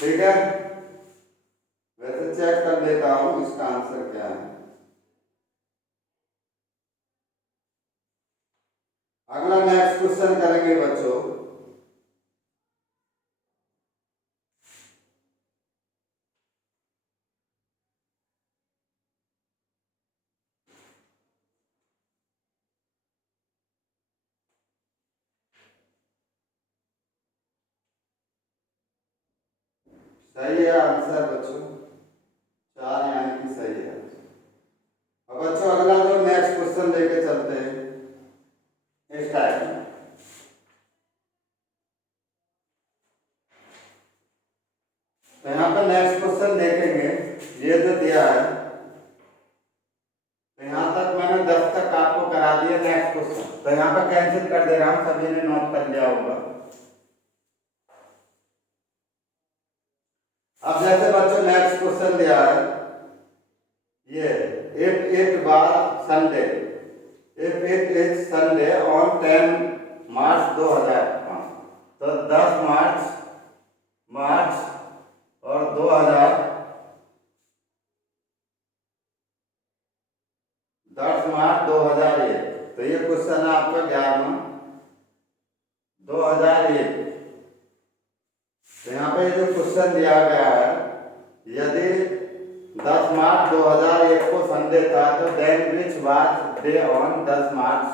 ठीक है, वैसे चेक कर लेता हूँ इसका आंसर क्या है। अगला नेक्स्ट क्वेश्चन करेंगे बच्चों। सही है आंसर बच्चों, 4 यानी कि सही है। अब बच्चों अगला जो नेक्स्ट क्वेश्चन लेके चलते हैं इस टाइप में। तो यहाँ पर नेक्स्ट क्वेश्चन देखेंगे, ये जो दिया है, तो यहाँ तक मैंने 10 तक आपको करा दिया। नेक्स्ट क्वेश्चन तो यहाँ पर कैंसिल कर दे रहा हूँ, सभी ने नोट कर लिया होगा। अब जैसे बच्चों नेक्स्ट क्वेश्चन दिया है, ये एक बार संडे, एक संडे ऑन 10 मार्च 2005। तो 10 मार्च और 10 मार्च 2001। तो ये क्वेश्चन है आपका 11 2001। तो यहाँ पे जो क्वेश्चन दिया गया है, यदि 10 मार्च 2001 को संडे था तो then which was day on 10 March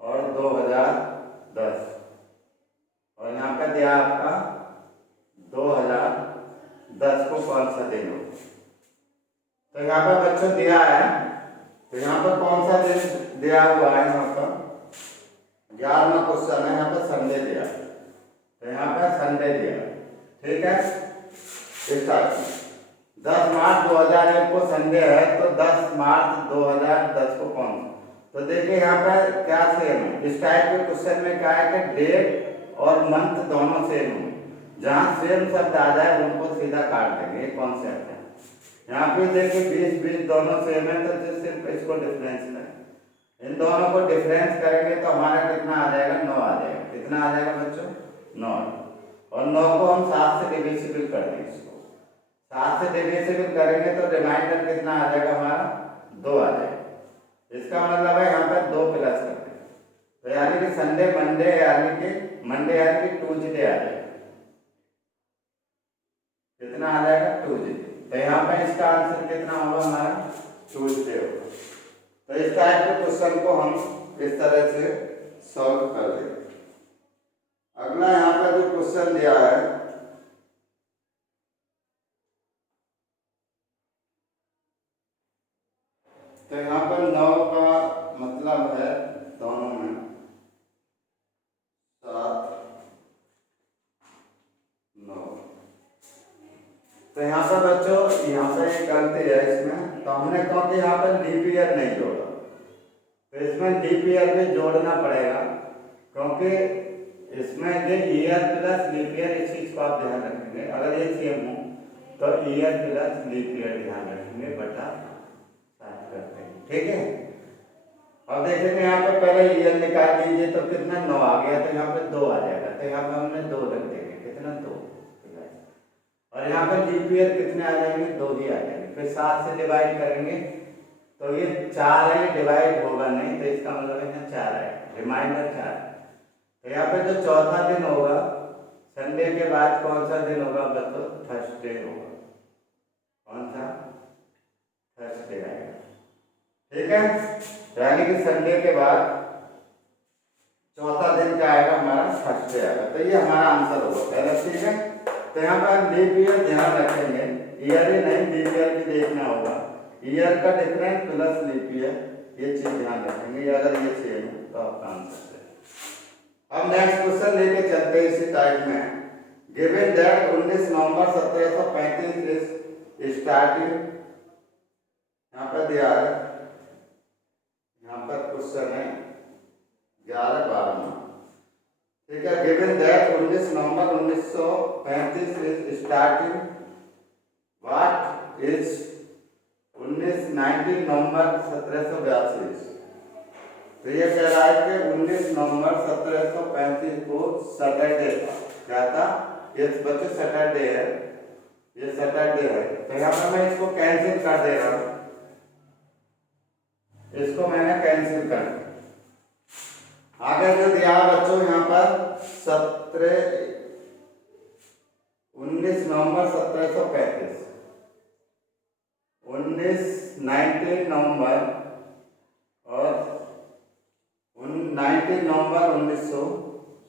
और 2010। और यहाँ पे दिया आपका 2010 को कौन सा दिन हो। तो यहाँ पे बच्चों दिया है, तो यहाँ पर कौन सा दिन दिया हुआ है? यहाँ पर 11वां क्वेश्चन है, यहाँ पर संडे दिया। तो यहाँ पर संडे दिया। ठीक है, स्टार्ट। 10 मार्च 2001 को संडे है, तो 10 मार्च 2010 को कौन? तो देखिए यहाँ पर क्या सेम है, इस टाइप के क्वेश्चन में क्या है कि डेट और मंथ दोनों सेम हो। जहाँ सेम शब्द आ जाए उनको सीधा काट देंगे, ये कॉन्सेप्ट है। यहाँ पे देखिए 20 दोनों सेम है, तो सिर्फ इसको डिफरेंस करें। इन दोनों को डिफरेंस करेंगे तो हमारा कितना आ जाएगा? 9 आ जाएगा। कितना आ जाएगा बच्चों? 9। और 9 को हम 7 से डिविजिबल कर देंगे। इसको 7 से डिविजिबल करेंगे तो रिमाइंडर कितना आ जाएगा हमारा? 2 आ जाएगा। इसका मतलब है यहाँ पर 2 प्लस करते हैं, तो यानी कि संडे मंडे यानी कि ट्यूजडे आ जाएगा। कितना आ जाएगा? ट्यूजडे। तो यहाँ पे इसका आंसर कितना होगा हमारा? ट्यूजडे होगा। तो इस टाइप के क्वेश्चन को हम इस तरह से सॉल्व कर देंगे। अगला यहाँ पर जो क्वेश्चन दिया है, तो यहाँ पर बच्चों यहाँ पर एक गलती है इसमें, तो हमने कहा कि यहाँ पर लीप ईयर नहीं जोड़ा, तो इसमें लीप ईयर भी जोड़ना पड़ेगा, क्योंकि इसमें ये ईयर प्लस लीप ईयर, इस चीज़ को आप ध्यान रखेंगे। अगर ये सेम हो तो ईयर प्लस लीप ईयर ध्यान रखेंगे, बटा 7 करते हैं, ठीक है। अब देखेंगे यहाँ पर पहले ईयर निकाल लीजिए तो कितना 9 आ गया, तो यहाँ पे 2 आ जाएगा, तो यहाँ पर हमने 2 रख देंगे, कितना 2, और यहाँ पर लीप ईयर कितने आ जाएंगे, 2 ही आ जाएंगे। फिर 7 से डिवाइड करेंगे तो ये 4 है, डिवाइड होगा नहीं, तो इसका मतलब यहाँ 4 है, रिमाइंडर 4। तो यहाँ पे जो चौथा दिन होगा संडे के बाद कौन सा दिन होगा बच्चों, थर्सडे होगा। कौन सा, थर्सडे आएगा, ठीक है। यानी कि संडे के बाद चौथा दिन क्या आएगा हमारा, थर्सडे आएगा। तो ये हमारा आंसर होगा पहला, ठीक है। तो यहाँ पर लीप ईयर ध्यान रखेंगे, ईयर ही नहीं लीप ईयर भी देखना होगा, ईयर का डिफरेंस प्लस लीप ईयर, ये चीज ध्यान रखेंगे। अगर ये सेम है तो आपका आंसर है। अब नेक्स्ट क्वेश्चन लेके चलते हैं इसी टाइप में। Given that 19 November 1735 is starting, यहाँ पर दिया है, यहाँ पर क्वेश्चन है 11-12, ठीक है। Given that 19 November 1935 is starting, what is 19 नवंबर 1782। तो ये कह रहा है कि 19 नवंबर 1735 को सैटरडे था, क्या था, ये बच्चे सैटरडे है, ये सैटरडे है। तो यहाँ पर मैं इसको कैंसिल कर दे रहा हूँ, इसको मैंने कैंसिल कर दिया। आगे जो दिया बच्चों यहाँ पर 19 नवंबर 1735, 19 नवंबर और 19 नवंबर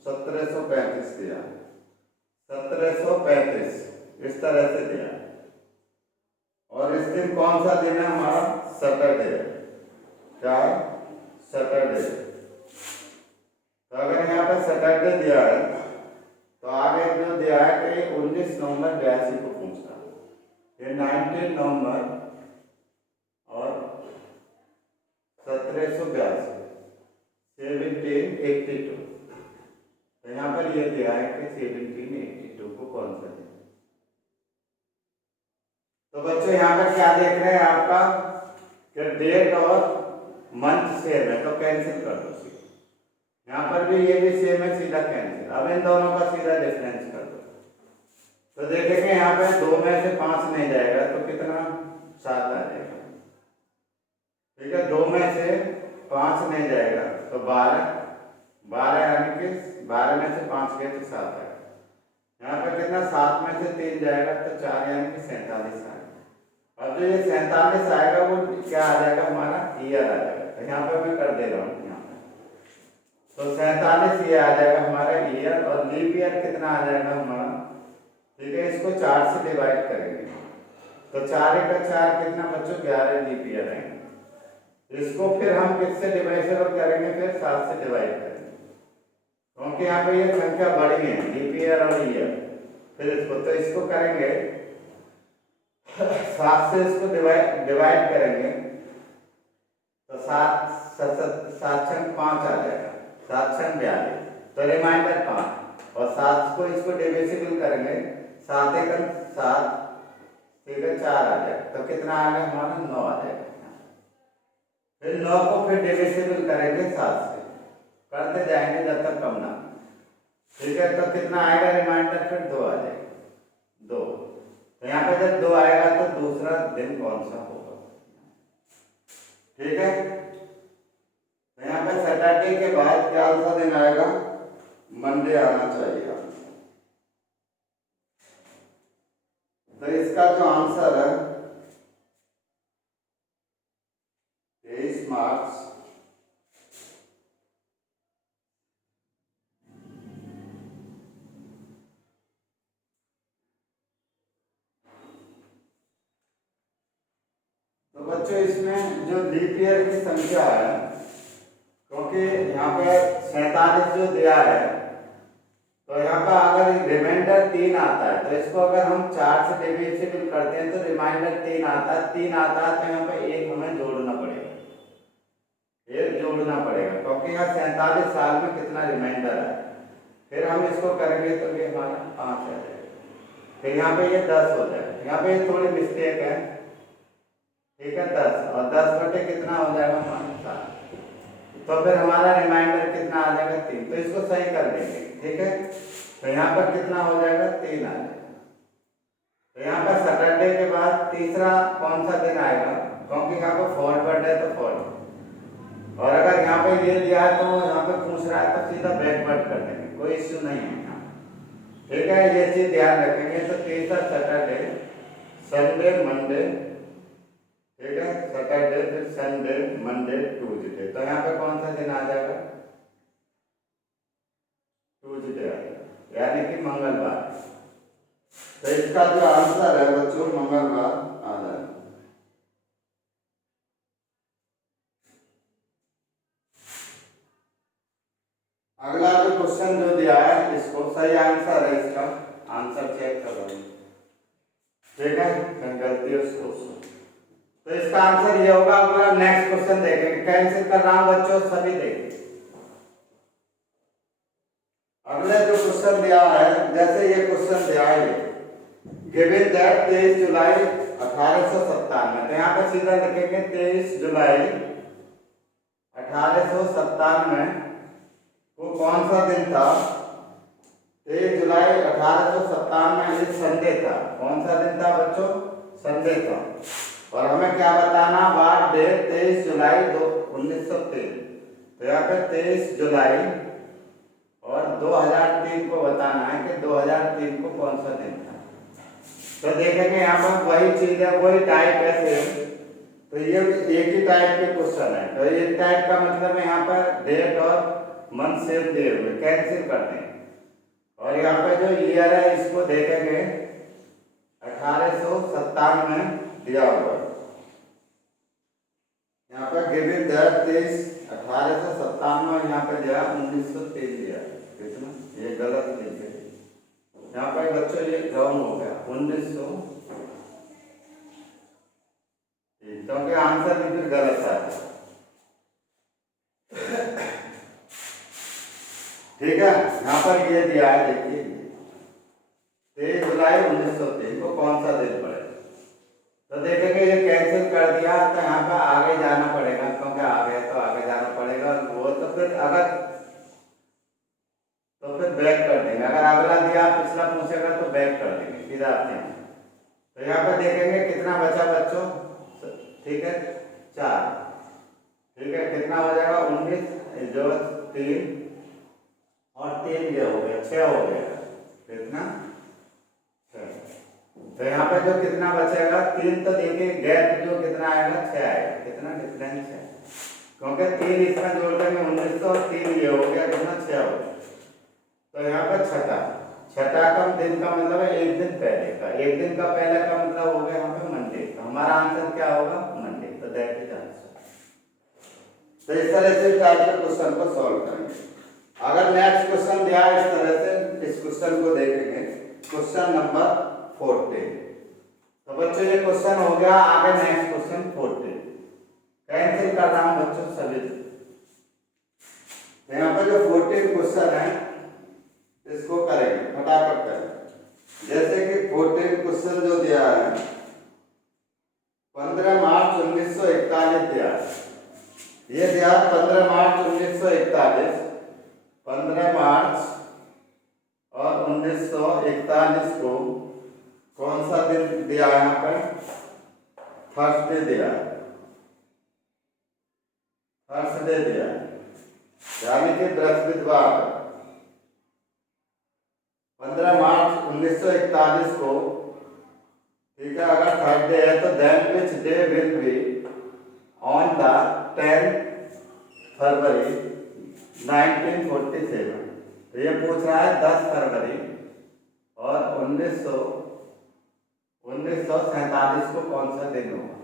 1735 दिया, 1735 इस तरह से दिया। और इस दिन कौन सा दिन है हमारा, सैटरडे, क्या है, सैटरडे। तो अगर यहाँ पर सैटरडे दिया है तो आगे जो दिया है कि 19 नवंबर 82 को पूछता है, ये 19 नवंबर और 1782, 1782। तो यहाँ पर ये दिया है कि 1782 को कौन सा दिन। तो बच्चों यहाँ पर क्या देख रहे हैं आपका कि डेट और मंथ सेम है, तो कैंसिल कर दो। यहाँ पर भी ये भी सेम है, सीधा कैंसिल। अब इन दोनों का सीधा डिफरेंस कर दो, तो देखेंगे यहाँ पे 2 में से 5 नहीं जाएगा तो कितना, 7 आ जाएगा, ठीक है। 2 में से 5 नहीं जाएगा तो 12 यानी कि 12 में से 5 गए तो 7 आएगा। यहाँ पे कितना, 7 में से 3 जाएगा तो 4 यानी कि 47 आएगा। अब जो ये 47 आएगा वो क्या आ जाएगा हमारा, ईयर आ जाएगा। तो यहाँ पे मैं कर दे रहा हूँ, तो 47 ये आ जाएगा हमारा ईयर, और लीप ईयर कितना आ जाएगा हमारा, ठीक है। इसको 4 से डिवाइड करेंगे तो 4 का 4 कितना बच्चों, 11 लीप ईयर आएंगे। इसको फिर हम किससे डिवाइडेबल करेंगे, फिर 7 से डिवाइड करेंगे, क्योंकि यहाँ पे ये संख्या बड़ी है, लीप ईयर और ईयर। फिर इसको करेंगे 7 से इसको डिवाइड करेंगे तो 7 7 5 आ जाएगा, 7 42, तो रिमाइंडर 5, और 7 को इसको डिविजिबल करेंगे, 7 एकम 7, ठीक है, 4 आ जाएगा, तो कितना आ गया हमारा, 9 आ जाएगा। फिर 9 को फिर डिविजिबल करेंगे 7 से, करते जाएंगे जब तक कम ना, ठीक है। तो कितना आएगा रिमाइंडर, फिर 2 आ जाएगा, 2। तो यहाँ पे जब 2 आएगा तो दूसरा दिन कौन सा होगा, ठीक है। तो यहाँ पे सैटरडे के बाद क्या सा दिन आएगा, मंडे आना चाहिए। तो इसका जो आंसर है 23 मार्च तो बच्चों इसमें जो लीप ईयर की संख्या है, क्योंकि यहाँ पे 47 जो दिया है तो यहाँ पर अगर रिमाइंडर 3 आता है तो इसको अगर हम 4 से डिविजिबल करते हैं तो रिमाइंडर 3 आता है, 3 आता है तो यहाँ पर 1 हमें जोड़ना पड़ेगा, 1 जोड़ना पड़ेगा क्योंकि यहाँ 47 साल में कितना रिमाइंडर है। फिर हम इसको करेंगे तो ये हमारा 5 है, फिर यहाँ पे ये 10 हो जाएगा। यहाँ पे थोड़ी मिस्टेक है, ठीक है, 10 और 10 बटे कितना हो जाएगा हमारा 7, तो फिर हमारा रिमाइंडर कितना आ जाएगा 3, तो इसको सही कर देंगे, ठीक है। तो यहाँ पर कितना हो जाएगा 3 आ जाएगा। तो यहाँ पर सैटरडे के बाद तीसरा कौन सा दिन आएगा, क्योंकि यहाँ पर 4 बर्थडे तो 4, और अगर यहाँ पे ये दिया है तो यहाँ पे पूछ रहा है तो सीधा बैकवर्ड कर देंगे, कोई इश्यू नहीं है यहाँ, ठीक है। ये चीज ध्यान रखेंगे। तो तीसरा सैटरडे, संडे, मंडे, ठीक है, सैटरडे, फिर संडे, मंडे, ट्यूसडे, तो यहाँ पे कौन सा दिन आ जाएगा, ट्यूसडे आ जाएगा, यानी कि मंगलवार। तो इसका जो आंसर है बच्चों मंगलवार आ जाएगा। अगला जो क्वेश्चन जो दिया है इसको सही आंसर है, इसका आंसर चेक करो, ठीक है, कहीं गलती है उसको। तो इसका आंसर ये होगा। अगला नेक्स्ट क्वेश्चन देखेंगे, कैंसिल कर रहा हूं बच्चों, सभी देखेंगे। अगले जो क्वेश्चन दिया है, जैसे ये क्वेश्चन दिया है, गिवन दैट 23 जुलाई 1897, तो यहाँ पे सीधा लिखेंगे 23 जुलाई 1897 वो कौन सा दिन था। 23 जुलाई 1897 ये संडे था। कौन सा दिन था बच्चों, संडे था। और हमें क्या बताना, वार डे 23 जुलाई 1903, तो यहाँ पे 23 जुलाई और 2003 को बताना है कि 2003 को कौन सा दिन था। तो देखेंगे यहाँ पर वही चीज है, वही टाइप है सेम, तो ये एक ही टाइप के क्वेश्चन है। तो एक टाइप का मतलब है यहाँ पर डेट और मंथ सेम दिए हुए, कैंसिल कर दें। और यहाँ पे जो ईयर है इसको देखेंगे 1897 में दिया हुआ है। यहाँ पे गिवन दैट 1897 यहाँ पे दिया 1903 दिया, कितना ये गलत लिखे, यहाँ पे बच्चों ये रॉन्ग हो गया 1900, क्योंकि आंसर भी फिर गलत है, ठीक है। यहाँ पर ये दिया है, देखिए 23 जुलाई 1903 को कौन सा दिन पड़ेगा। तो देखेंगे ये कैंसिल कर दिया, तो यहाँ पर आगे जाना पड़ेगा, क्योंकि आगे तो आगे जाना पड़ेगा वो, तो फिर अगर तो फिर बैक कर देंगे। अगर अगला दिया पिछला पूछेगा तो बैक कर देंगे सीधा अपने। तो यहाँ पर देखेंगे कितना बचा बच्चों, ठीक है 4, ठीक है, कितना हो जाएगा 19 जो 3 और 3 ये हो गया 6 हो गया, कितना 6। तो यहाँ पे जो कितना बचेगा 3, तो देखिए गैप जो कितना आएगा 6 आएगा, कितना डिफरेंस है, क्योंकि 3 इसमें जोड़ देंगे 1900 और 3 ये हो गया, कितना 6 हो गया। तो यहाँ पर छठा कम दिन का मतलब है एक दिन पहले का, एक दिन का पहले का मतलब हो गया यहाँ पे मंडे, तो हमारा आंसर क्या होगा मंडे, तो दैट इज आंसर। तो इस तरह से टाइप के क्वेश्चन को सॉल्व करेंगे। अगर नेक्स्ट क्वेश्चन दिया इस तरह से, इस क्वेश्चन को देखेंगे, क्वेश्चन नंबर 14। तो बच्चों ये क्वेश्चन हो गया, आगे नेक्स्ट क्वेश्चन 14 कैंसिल कर रहा हूं बच्चों सभी। तो यहाँ पर जो 14 क्वेश्चन है इसको करेंगे, फटाफट करें। जैसे कि 14 क्वेश्चन जो दिया है 15 मार्च 1941 दिया है, ये दिया 15 मार्च 1941, 15 मार्च और 1941 को कौन सा दिन दिया है, यहाँ पर थर्सडे दिया है, थर्सडे दिया है, यानी कि बृहस्पतिवार। 15 मार्च 1941 को, ठीक है, अगर थर्सडे है तो then which day will be on the 10 February 1947। तो ये पूछ रहा है 10 फरवरी और 1947 को कौन सा दिन होगा।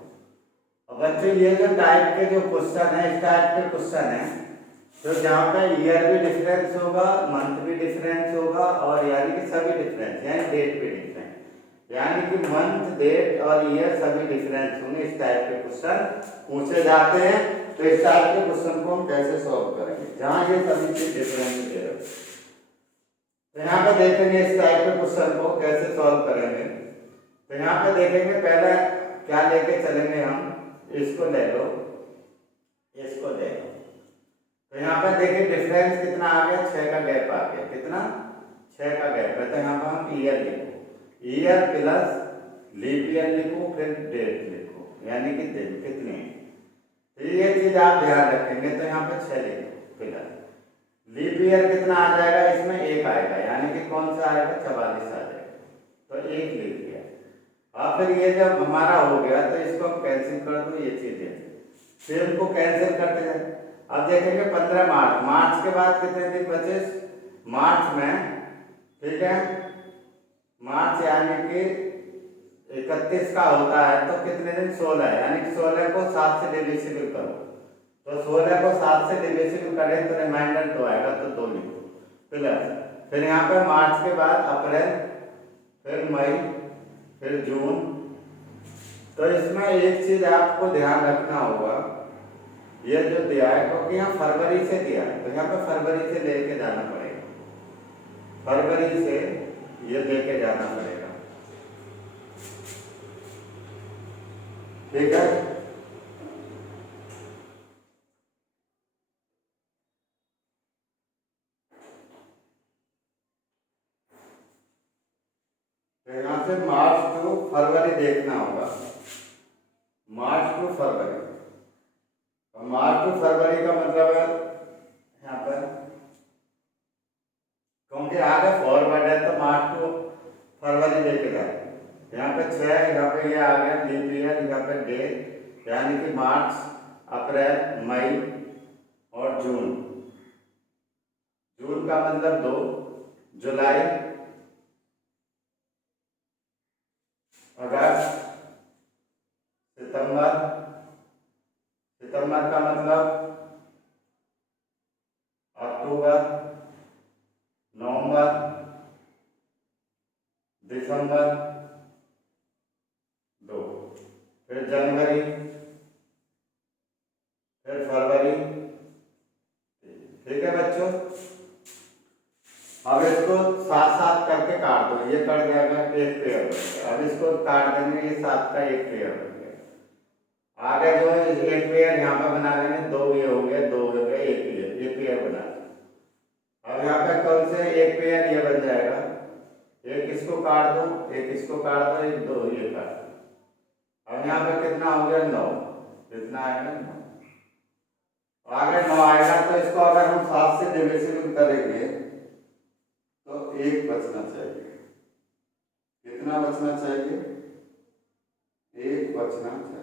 अब बच्चों ये जो टाइप के जो क्वेश्चन है, इस टाइप के क्वेश्चन है तो जहाँ पे ईयर भी डिफरेंस होगा, मंथ भी डिफरेंस होगा, और यानी कि सभी डिफरेंस, यानी डेट भी डिफरेंस, यानी कि मंथ, डेट और ईयर सभी डिफरेंस होंगे। इस टाइप के क्वेश्चन पूछे जाते हैं। तो इस टाइप के क्वेश्चन को हम कैसे सॉल्व करेंगे जहाँ ये सभी चीज डिफरेंस दे रहे हो। तो यहाँ पे देखेंगे इस टाइप के क्वेश्चन को कैसे सॉल्व करेंगे। तो यहाँ पे देखेंगे पहले क्या लेके चलेंगे हम, इसको ले लो, इसको ले लो। तो यहाँ पर देखिए डिफरेंस कितना आ गया, 6 का गैप आ गया। कितना? 6 का गैप है। तो यहाँ पर हम ईयर लिखो, ईयर प्लस लीप ईयर लिखो, फिर डेट लिखो, यानी कि दिन कितने हैं। तो ये चीज आप ध्यान रखेंगे। तो यहाँ पे 6 लिखो प्लस लीप ईयर कितना आ जाएगा, इसमें 1 आएगा, यानी कि कौन सा आएगा, 44 आ जाएगा। तो 1 लिख दिया। और फिर ये जब हमारा हो गया तो इसको कैंसिल कर दो, ये चीजें फिर इनको कैंसिल करते जाए। अब देखेंगे 15 मार्च, मार्च के बाद कितने दिन बचे मार्च में, ठीक है, मार्च यानी कि 31 का होता है, तो कितने दिन, 16, यानी कि 16 को 7 से डिविजिबल करो। तो 16 को 7 से डिविजिबल करें तो रिमाइंडर 2 आएगा, तो 2 लिखो प्लस, फिर यहाँ पे मार्च के बाद अप्रैल, फिर मई, फिर जून। तो इसमें एक चीज आपको ध्यान रखना होगा, ये जो दिया है, क्योंकि यहाँ फरवरी से दिया है, तो यहाँ पे फरवरी से लेके जाना पड़ेगा, फरवरी से ये लेके जाना पड़ेगा, ठीक है। तो यहाँ से मार्च टू फरवरी देखना होगा, मार्च टू फरवरी। और मार्च टू फरवरी का मतलब है यहाँ पर, क्योंकि आगे फॉरवर्ड है तो मार्च टू फरवरी लेके जाए। यहाँ पे 6, यहाँ पे ये आ गया लीप ईयर, यहाँ पे डेट, यानी कि मार्च, अप्रैल, मई और जून। जून का मतलब 2, जुलाई, अगस्त, सितंबर, सितंबर का मतलब अक्टूबर, नवंबर, दिसंबर 2, फिर जनवरी, फिर फरवरी, ठीक है बच्चों। अब इसको साथ साथ करके काट दो, ये कट जाएगा, एक पेयर बन गया। अब इसको काट देंगे, ये 7 का एक पेयर बन गया। आगे जो है एक पेयर यहाँ पे बना लेंगे, 2 ये हो गया, 2 हो गया, एक पेयर बना। अब यहाँ पे कौन से एक पेयर ये बन जाएगा, एक इसको काट दो, एक इसको काट दो, एक 2 ये काट दो। अब यहाँ पे कितना हो गया, 9, कितना आएगा, 9। आगे 9 आएगा, तो इसको अगर हम 7 से डिविजिबल करेंगे तो 1 बचना चाहिए। कितना बचना चाहिए, 1 बचना चाहिए।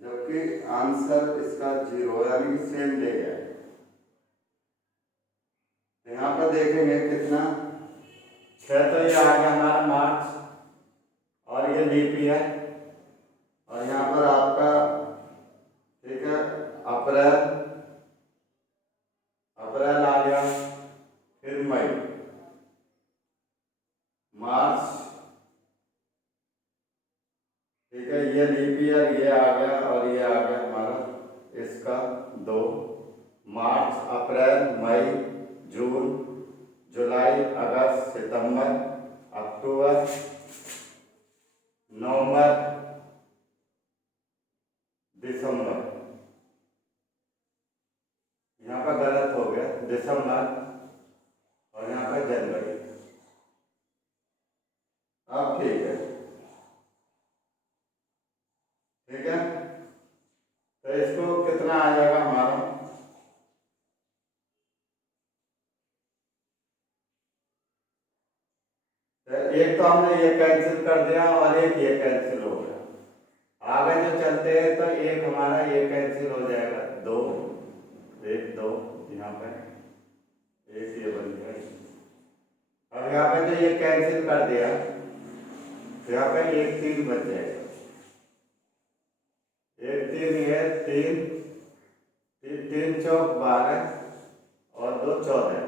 जबकि आंसर इसका 0, यानी कि सेम ले गया। यहाँ पर देखेंगे कितना, 6, तो ये आ गया हमारा मार्च, और ये लीप ईयर, और यहाँ पर आपका, ठीक है, अप्रैल, अप्रैल आ गया, फिर मई, मार्च, ठीक है, ये लीप ईयर ये आ गया, और ये आ गया हमारा इसका 2, मार्च, अप्रैल, मई, जून, जुलाई, अगस्त, सितंबर, अक्टूबर, नवंबर, दिसंबर। यहाँ पर गलत हो गया, दिसंबर, और यहाँ पर जनवरी। अब ठीक है, ठीक है। तो इसको कितना आ जाएगा हमारा, तो एक तो हमने ये कैंसिल कर दिया, और एक ये कैंसिल हो गया। आगे जो चलते हैं तो एक हमारा ये कैंसिल हो जाएगा, 2, 1, 2, यहाँ पे एक ये बन गया। अब यहाँ पे जो ये कैंसिल कर दिया, यहाँ पे एक 3 बच जाएगा, एक 3 है, 3 3 चौक 12 और 2 14,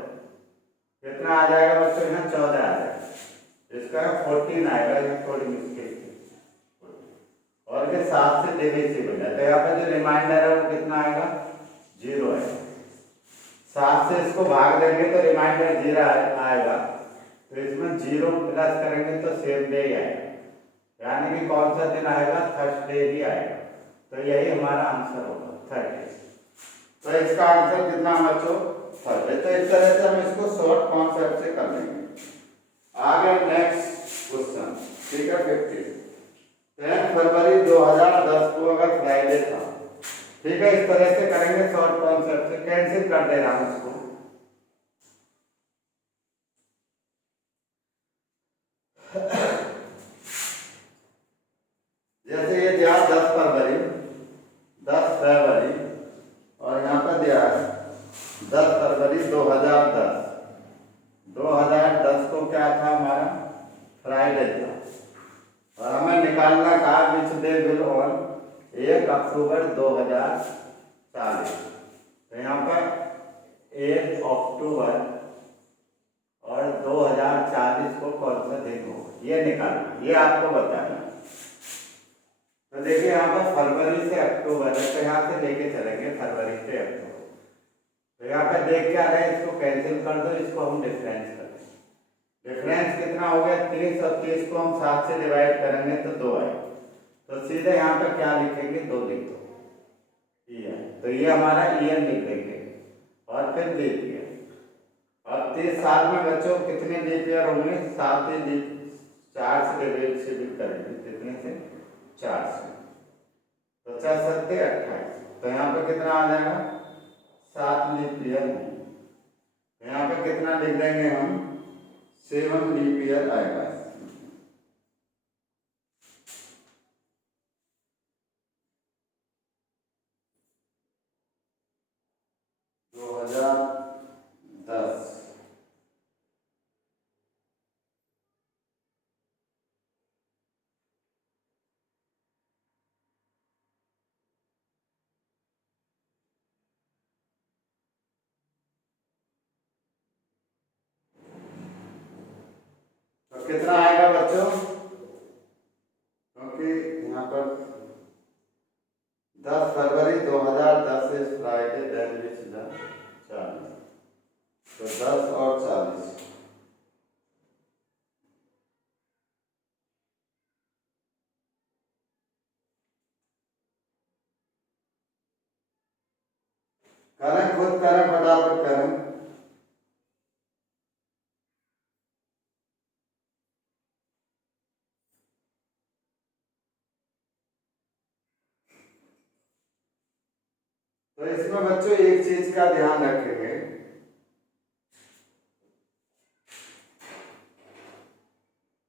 कितना आ जाएगा बच्चों? यहाँ 14 आ जाएगा, इसका 14 आएगा, ये थोड़ी मुश्किल और ये 7 से डिविजिबल है, तो यहाँ पे जो रिमाइंडर है वो कितना आएगा? 0 है। 7 से इसको भाग देंगे तो रिमाइंडर 0 आएगा, तो इसमें 0 प्लस करेंगे तो सेम डे ही आएगा, यानी कि कौन सा दिन आएगा? थर्सडे ही आएगा, तो यही हमारा आंसर होगा, थर्सडे। तो इसका आंसर कितना बच्चों? थर्सडे। तो इस तरह से हम इसको शॉर्ट कॉन्सेप्ट से कर लेंगे। आगे नेक्स्ट क्वेश्चन, ठीक है, 50। 10 फरवरी 2010 को अगर फ्राइडे था, ठीक है, इस तरह से करेंगे शॉर्ट कॉन्सेप्ट से, कैंसिल कर दे रहा हूं इसको। जैसे ये दिया 10 फरवरी, 10 फरवरी और यहाँ पर दिया है 10 फरवरी 2010। 2010 को क्या था? हमारा फ्राइडे था, और हमें निकालना था विच डे विल ऑन 1 अक्टूबर 2040। तो यहाँ पर 1 अक्टूबर और 2040 को कौन सा दिन होगा, ये निकालना, ये आपको बताना। तो देखिए यहाँ पर फरवरी से अक्टूबर है, तो यहाँ से लेके चलेंगे फरवरी से अक्टूबर। तो यहाँ पे देख क्या रहे हैं, इसको कैंसिल कर दो, इसको हम डिफरेंस कर दें। डिफरेंस कितना हो गया? 30, और 30 को हम 7 से डिवाइड करेंगे तो 2 आए, तो सीधे यहाँ पे क्या लिखेंगे? 2 लिख दो, तो ये हमारा ईयर लिख देंगे, और फिर लीप ईयर। और 30 साल में बच्चों कितने लीप ईयर होंगे? 7 लीप, 4 से डिवाइड करेंगे, कितने से? 4 से, तो 4 7 28, तो यहाँ पे कितना आ जाएगा? 7 लीप ईयर है। यहाँ पे कितना लिख देंगे हम? 7 लीप ईयर आएगा। तो कितना आएगा बच्चों? क्योंकि यहाँ पर 10 फरवरी 2010 is Friday, then which the 40, तो 10 और 40, करें, खुद करें, फटाफट करें। तो इसमें बच्चों एक चीज का ध्यान रखेंगे,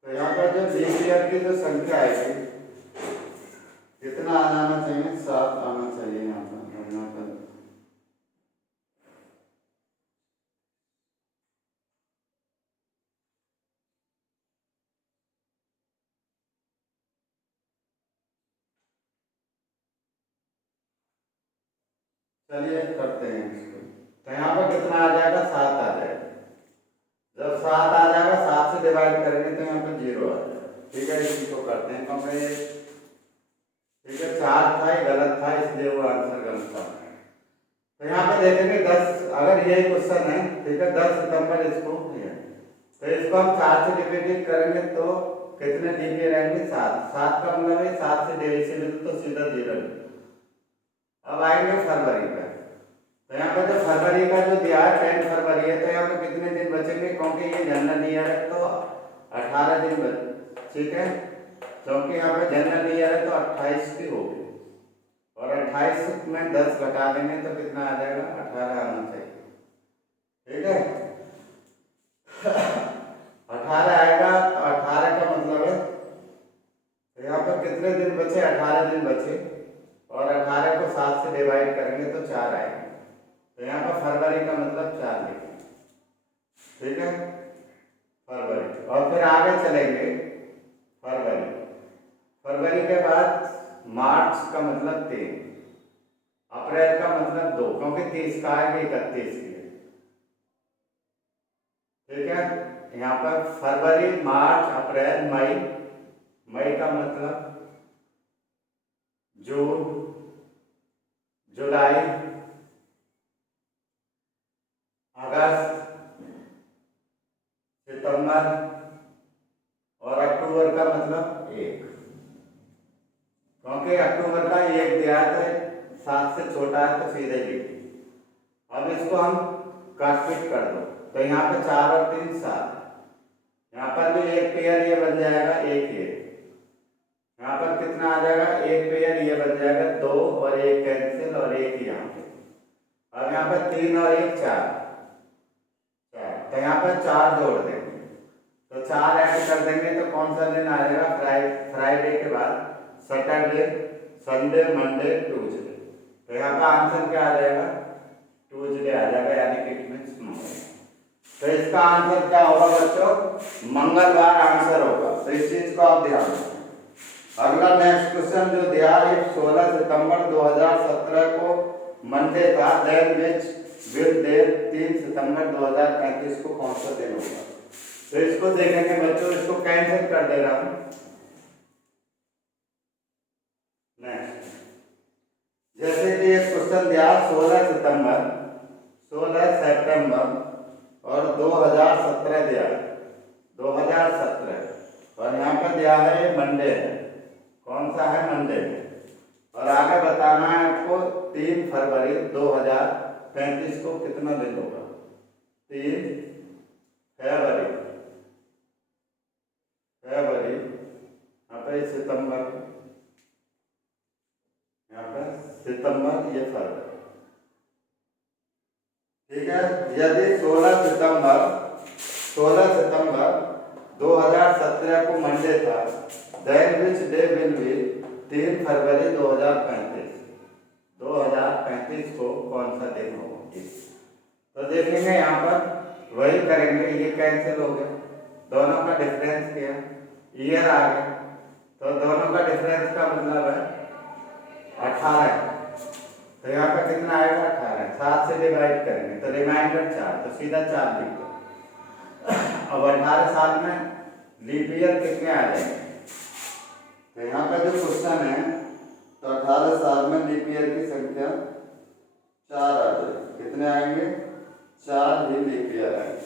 तो यहाँ पर जो लीप ईयर की जो संख्या आएगी, कितना आना चाहिए? 7 आना चाहिए यहाँ पर, और यहाँ पर चलिए करते हैं इसको। तो यहाँ पर कितना आ जाएगा? 7 आ जाएगा। जब 7 आ जाएगा, 7 से डिवाइड करेंगे तो यहाँ पर 0 आ जाएगा, ठीक है। इसी को करते हैं, क्योंकि ठीक है 4 था, ये गलत था, इसलिए वो आंसर गलत था। तो यहाँ पे देखेंगे 10, अगर यही क्वेश्चन है, ठीक है, 10 सितंबर इसको है, तो इसको हम 4 से डिवाइड करेंगे तो कितने लीप ईयर रहेंगे? 7। 7 का मतलब है 7 से डिविजिबल, तो सीधा 0। अब आएंगे फरवरी का, तो यहाँ पर जो फरवरी का जो दिया है 10 फरवरी है, तो यहाँ पे कितने दिन बचेंगे? क्योंकि ये जनरल ईयर है तो 18 दिन बच, ठीक है, क्योंकि यहाँ पे जनरल ईयर है तो 28 की होगी, और 28 में 10 घटा देंगे तो कितना आ जाएगा? 18 आना चाहिए, ठीक है। 18 आएगा, तो 18 का मतलब है, तो यहाँ पर कितने दिन बचे? 18 दिन बचे, और 18 को 7 से डिवाइड करेंगे तो 4 आएगा, तो यहाँ पर फरवरी का मतलब 4 लिखेंगे, ठीक है, फरवरी। और फिर आगे चलेंगे, फरवरी। फरवरी के बाद मार्च का मतलब 3, अप्रैल का मतलब 2, क्योंकि 30 का है, 31 की है। ठीक है, यहाँ पर फरवरी, मार्च, अप्रैल, मई। मई का मतलब जून, जुलाई, अगस्त, सितंबर और अक्टूबर का मतलब 1, क्योंकि अक्टूबर का 1 दिया है तो 7 से छोटा है तो सीधे लिखिए। अब इसको हम काटपीट कर दो तो यहाँ पे 4 और 3 7, यहाँ पर भी एक पेयर ये बन जाएगा, एक ये, यहाँ पर कितना आ जाएगा, एक पेयर ये बन जाएगा 2 और 1 कैंसिल और 1 यहाँ पे। अब यहाँ पर 3 और 1 4, तो यहाँ पर 4 जोड़ देंगे तो 4 ऐड कर देंगे तो कौन सा दिन आएगा, फ्राइडे के बाद सैटरडे, संडे, मंडे, ट्यूसडे। तो यहाँ का आंसर क्या आ जाएगा, ट्यूसडे आ जाएगा, यानी कि इट मींस मंगल। तो इसका आंसर क्या होगा बच्चों, मंगलवार आंसर होगा। तो इस चीज को आप ध्यान रखें। अगला नेक्स्ट क्वेश्चन जो दिया है 16 सितंबर 2017 को मंडे था, देन विच विल डे 3 सितंबर 2035 को कौन सा दिन होगा। तो इसको देखेंगे बच्चों, इसको कैंसिल कर दे रहा हूं। नेक्स्ट, जैसे कि एक क्वेश्चन दिया 16 सितंबर, 16 सितंबर और 2017 दिया है, 2017 और यहाँ पर दिया है ये मंडे है, कौन सा है, मंडे है। और आगे बताना है आपको 3 फरवरी 2035 को कितना दिन होगा, 3 फरवरी, यहाँ पे सितंबर, यहाँ पे सितंबर, ये फरवरी। ठीक है, यदि 16 सितंबर 2017 को मंडे था, then which day will be 3 February 2035 को कौन सा दिन होगा। तो देखेंगे यहाँ पर वही करेंगे, ये कैंसिल हो गया, दोनों का डिफरेंस किया, ईयर आ गया, तो दोनों का डिफरेंस का मतलब है 18। तो यहाँ पर कितना आएगा, 18, 7 से डिवाइड करेंगे तो रिमाइंडर 4, तो सीधा 4 लिख दो। अब 18 साल में लीप ईयर कितने आ जाएंगे, तो यहाँ का जो क्वेश्चन है तो 18 साल में लीप ईयर की संख्या 4 आ जाएगी। कितने आएंगे, 4 ही लीप ईयर आएंगे।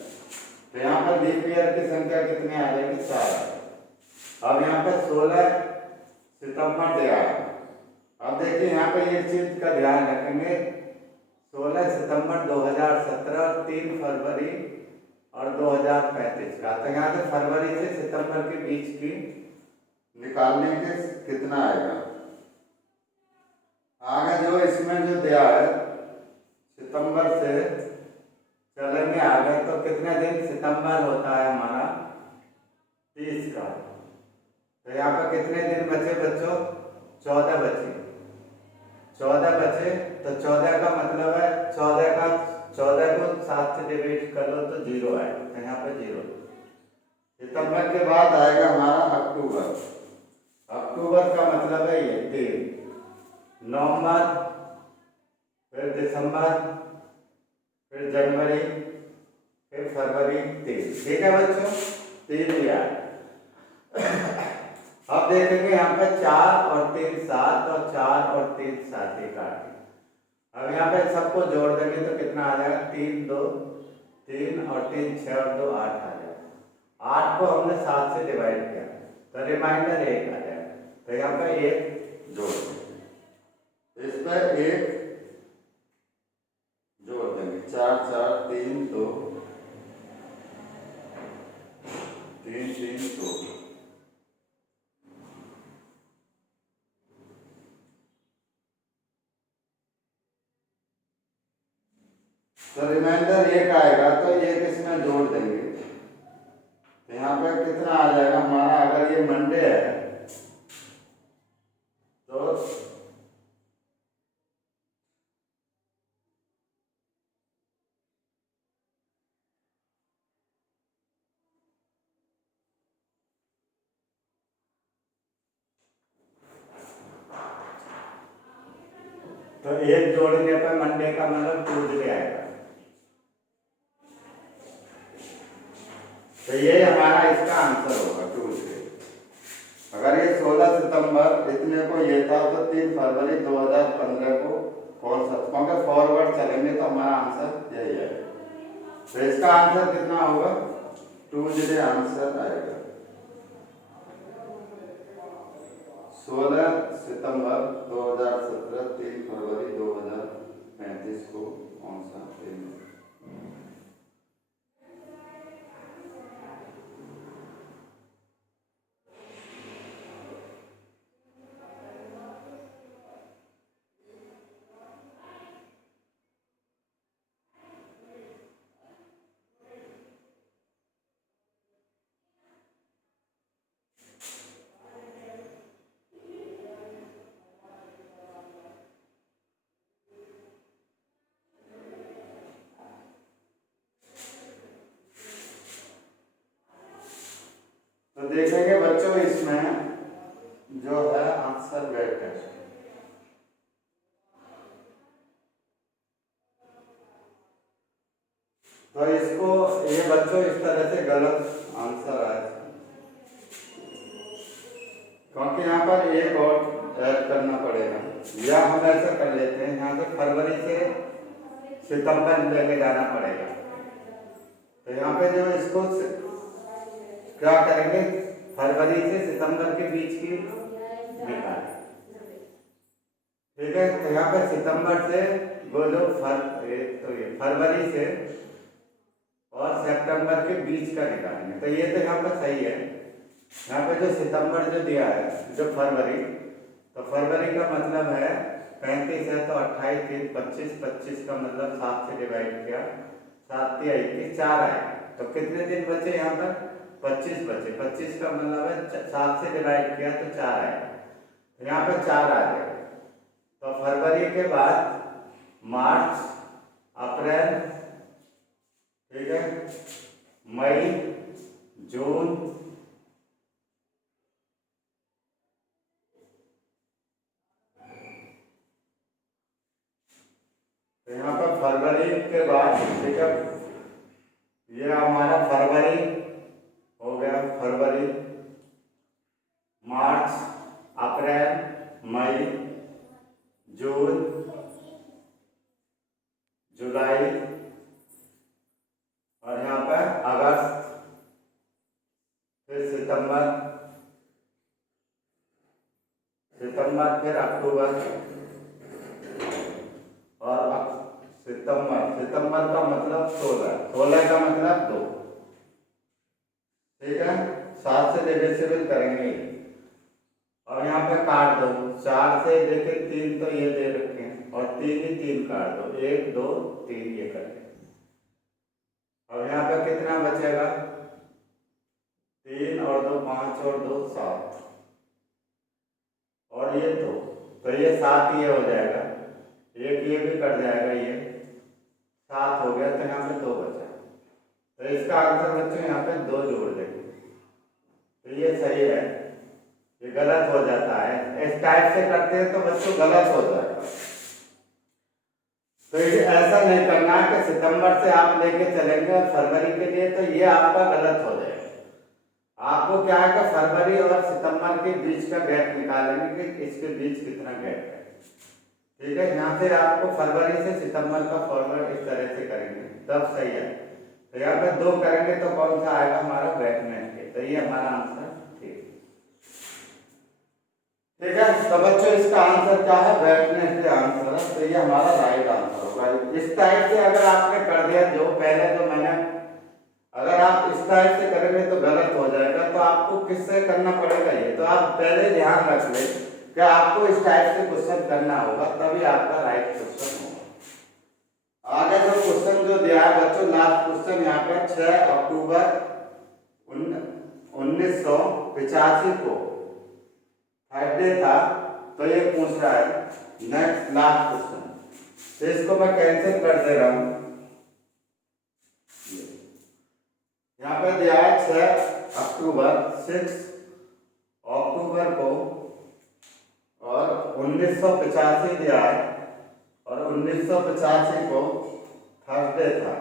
तो यहाँ पर लीप ईयर की संख्या कितनी आ जाएगी, 4। अब यहाँ पर 16 सितंबर दिया है। अब देखिए यहाँ पे एक चीज का ध्यान रखेंगे, 16 सितंबर 2017 और 3 फरवरी और 2035 का, तो यहाँ से फरवरी से सितंबर के बीच की निकालने के कितना आएगा। आगे जो इसमें जो दिया है सितंबर से चलेंगे आगे, तो कितने दिन सितंबर होता है हमारा, 30 का। तो यहाँ पर कितने दिन बचे बच्चों, 14 बचे, 14 बचे। तो 14 का मतलब है 14 को 7 से डिवाइड कर लो तो 0 आएगा, तो यहाँ पे 0। सितंबर के बाद आएगा हमारा अक्टूबर, अक्टूबर का मतलब है ये 3, नवंबर, फिर दिसंबर, फिर जनवरी, फिर फरवरी, 3। ठीक है बच्चों, 3 यार। अब देखेंगे यहाँ पे 4 और 3 7 और 4 और 3 7 ही काटे। अब यहाँ पे सबको जोड़ देंगे तो कितना आ जाएगा, 3 2 3 और 3 6 और 2 8 आ जाएगा। 8 को हमने 7 से डिवाइड किया तो रिमाइंडर 1 आ जाएगा। तो यहाँ पे 1 जोड़ देंगे, इस पर 1 जोड़ देंगे, 4 4 3 2 3 3 2। तो रिमाइंडर 1 आएगा तो 1 इसमें जोड़ देंगे, तो यहाँ पे कितना आ जाएगा हमारा, अगर ये मंडे है तो तो एक जोड़ने पर मंडे का मतलब ट्यूजडे आएगा। तो ये हमारा इसका आंसर होगा ट्यूजडे। अगर ये 16 सितंबर इतने को ये था तो 3 फरवरी 2015 को कौन सा, क्योंकि फॉरवर्ड चलेंगे तो हमारा आंसर यही है। तो इसका आंसर कितना होगा, ट्यूजडे आंसर आएगा। 16 सितंबर 2017 3 फरवरी 2035 को कौन सा दिन। तो देखेंगे बच्चों इसमें जो है आंसर वेट है। तो इसको ये बच्चों इस तरह से गलत आंसर आया, क्योंकि यहाँ पर एक और ऐड करना पड़ेगा, या हम ऐसा कर लेते हैं यहाँ से फरवरी से सितंबर लेके जाना पड़ेगा। तो यहाँ पे जो इसको क्या करेंगे, फरवरी से सितंबर के बीच की निकाल, ठीक है। तो यहाँ पे सितंबर से वो जो फरवरी से और सितंबर के बीच का निकालेंगे। तो ये तो यहाँ पर सही है। यहाँ पे जो सितंबर जो दिया है, जो फरवरी, तो फरवरी का मतलब है 35 है, तो 28 3 25, 25 का मतलब 7 से डिवाइड किया, 7 3 21 4 आए। तो कितने दिन बचे यहाँ पर, 25 बचे। 25 का मतलब है 7 से डिवाइड किया तो 4 आएगा, तो यहाँ पे 4 आ जाएगा। तो फरवरी के बाद मार्च, अप्रैल, ठीक है, मई, जून, तो यहाँ पर फरवरी के बाद, ठीक है, ये हमारा फरवरी हो गया, फरवरी, मार्च, अप्रैल, मई, जून, जुलाई, और यहाँ पर अगस्त, फिर सितंबर, फिर अक्टूबर, और सितंबर का मतलब 16 का मतलब 2, ठीक है। 7 से डिविजिबल करेंगे, और यहाँ पे काट दो, 4 से देखे 3 तो ये दे रखे हैं, और 3 ही 3 काट दो, 1 2 3 ये करके। अब यहाँ पे कितना बचेगा, 3 और 2 5 और 2 7, और ये 2, तो ये 7 ये हो जाएगा, एक ये भी कट जाएगा, ये 7 हो गया, तो यहाँ पे 2 बचा। तो इसका आंसर बच्चों यहाँ पे 2 जोड़ देंगे, तो ये सही है। ये गलत हो जाता है, इस टाइप से करते हैं तो बच्चों गलत हो जाएगा। तो ये ऐसा नहीं करना है कि सितंबर से आप लेके चलेंगे और फरवरी के लिए, तो ये आपका गलत हो जाएगा। आपको क्या है कि फरवरी और सितंबर के बीच का गैप निकालेंगे कि इसके बीच कितना गैप है, ठीक है। यहाँ से आपको फरवरी से सितंबर का फॉरवर्ड इस तरह से करेंगे तब सही है। तो यहाँ पे 2 करेंगे तो कौन सा आएगा हमारा, वेटनेसडे। तो ये हमारा आंसर ठीक है। तो बच्चों इसका आंसर क्या है, वेटनेसडे आंसर है। तो ये हमारा राइट आंसर होगा। इस टाइप से अगर आपने कर दिया, जो पहले जो मैंने, अगर आप इस टाइप से करेंगे तो गलत हो जाएगा। तो आपको किससे करना पड़ेगा ये, तो आप पहले ध्यान रख लें कि आपको इस टाइप से क्वेश्चन करना होगा, तभी आपका राइट क्वेश्चन होगा। आगे जो क्वेश्चन जो दिया है बच्चों, लास्ट क्वेश्चन यहाँ पे 6 अक्टूबर 1985 को फ्राइडे था, तो ये पूछ रहा है नेक्स्ट लास्ट क्वेश्चन। तो इसको मैं कैंसिल कर दे रहा हूं। यहाँ पे दिया है 6 अक्टूबर 6 अक्टूबर को, और 1985 दिया है, और 1985 को थर्सडे था।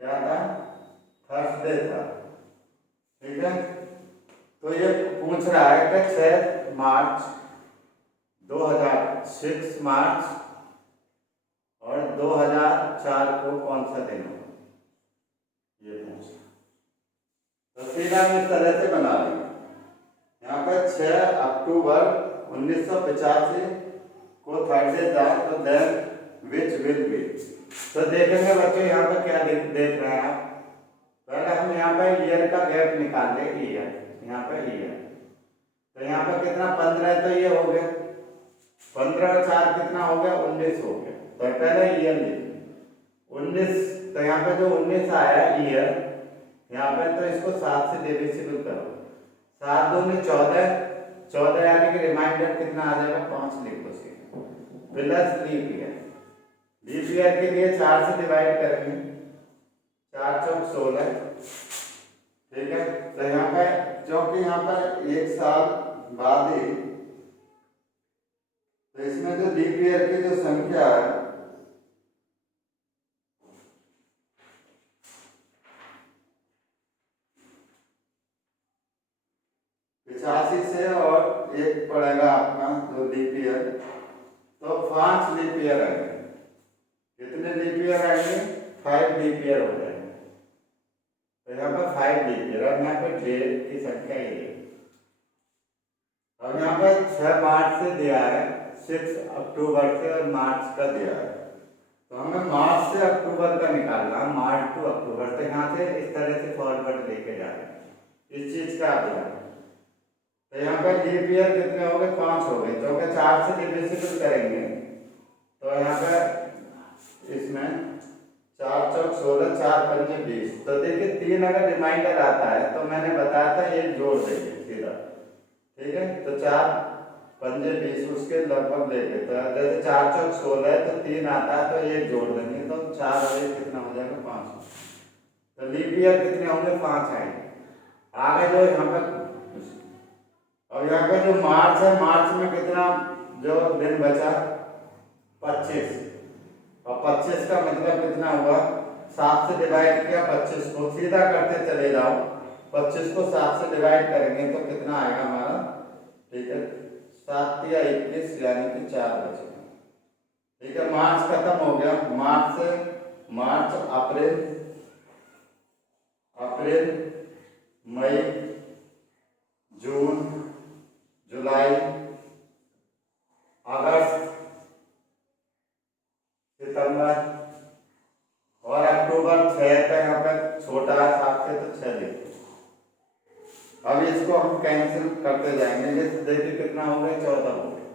क्या था? थर्सडे था। ठीक है, तो ये पूछ रहा है कि 6 मार्च 2000, 6 मार्च और 2004 को कौन सा दिन हो, ये पूछा। तो सीधा हम इस तरह से बना लेंगे। यहाँ पर 6 अक्टूबर 1985 को थर्सडे था, तो देन विच विल बी। तो देखेंगे बच्चों यहाँ पर क्या देख रहे हैं आप। पहले हम यहाँ पर ईयर का गैप निकाल ले, ईयर, यहाँ पर ईयर, तो यहाँ पर कितना 15, तो ये हो गया 15 और 4 कितना हो गया 19 हो गया। तो पहले ईयर लिखिए 19, तो यहाँ पे जो 19 आया ईयर, यहाँ पे तो इसको 7 से डिविजिबल करो, 7 दूनी 14, 14 यानी कि रिमाइंडर कितना आ जाएगा 5 लिखो सीधा, plus leap year. Leap year के लिए 4 से डिवाइड करेंगे, 4 चौक 16। ठीक है, तो यहाँ पे क्योंकि यहाँ पर 1 साल बाद ही, तो इसमें जो लीप ईयर की जो संख्या है 85 से, और एक पड़ेगा अपना जो लीप ईयर, तो 5 लीप ईयर आएंगे। कितने लीप ईयर आएंगे? 5 लीप ईयर हो जाएंगे। तो यहाँ पर 5 लीप ईयर, और यहाँ पर डेट की संख्या ये। अब यहाँ पर 6 मार्च से दिया है, 6 अक्टूबर से और मार्च का दिया है, तो हमें मार्च से अक्टूबर का निकालना है, मार्च टू अक्टूबर। तो यहाँ से इस तरह से फॉरवर्ड लेके जा रहे हैं, इस चीज का आप ध्यान। तो यहाँ पर लीप ईयर कितने हो गए? 5 हो गए, जो कि 4 से डिविजिबल करेंगे, तो यहाँ पर इसमें 4 चौक 16, 4 पंजे 20। तो देखिए 3 अगर रिमाइंडर आता है तो मैंने बताया था एक जोड़ देंगे सीधा। ठीक है, तो 4 पंजे 20 उसके लगभग लेके, तो जैसे 4 चौक 16 है तो 3 आता है तो एक जोड़ देंगे, तो 4 और 1 कितना हो जाएगा 5। तो लीप ईयर कितने होंगे? 5 आएंगे। आगे जो यहाँ पर, और यहाँ पे जो मार्च है, मार्च में कितना जो दिन बचा 25, और 25 का मतलब कितना हुआ? 7 से डिवाइड किया 25 को, सीधा करते चले जाओ, 25 को 7 से डिवाइड करेंगे तो कितना आएगा हमारा? ठीक है, 7 या 21 यानी कि 4 बचेगा। ठीक है, मार्च खत्म हो गया, मार्च से मार्च, अप्रैल, अप्रैल, मई, जून, जुलाई, अगस्त, सितंबर और अक्टूबर। 6 का यहाँ पर छोटा है 7 से, तो 6 लिखो। अब इसको हम कैंसिल करते जाएंगे, ये देखिए कितना हो गया 14 हो गया।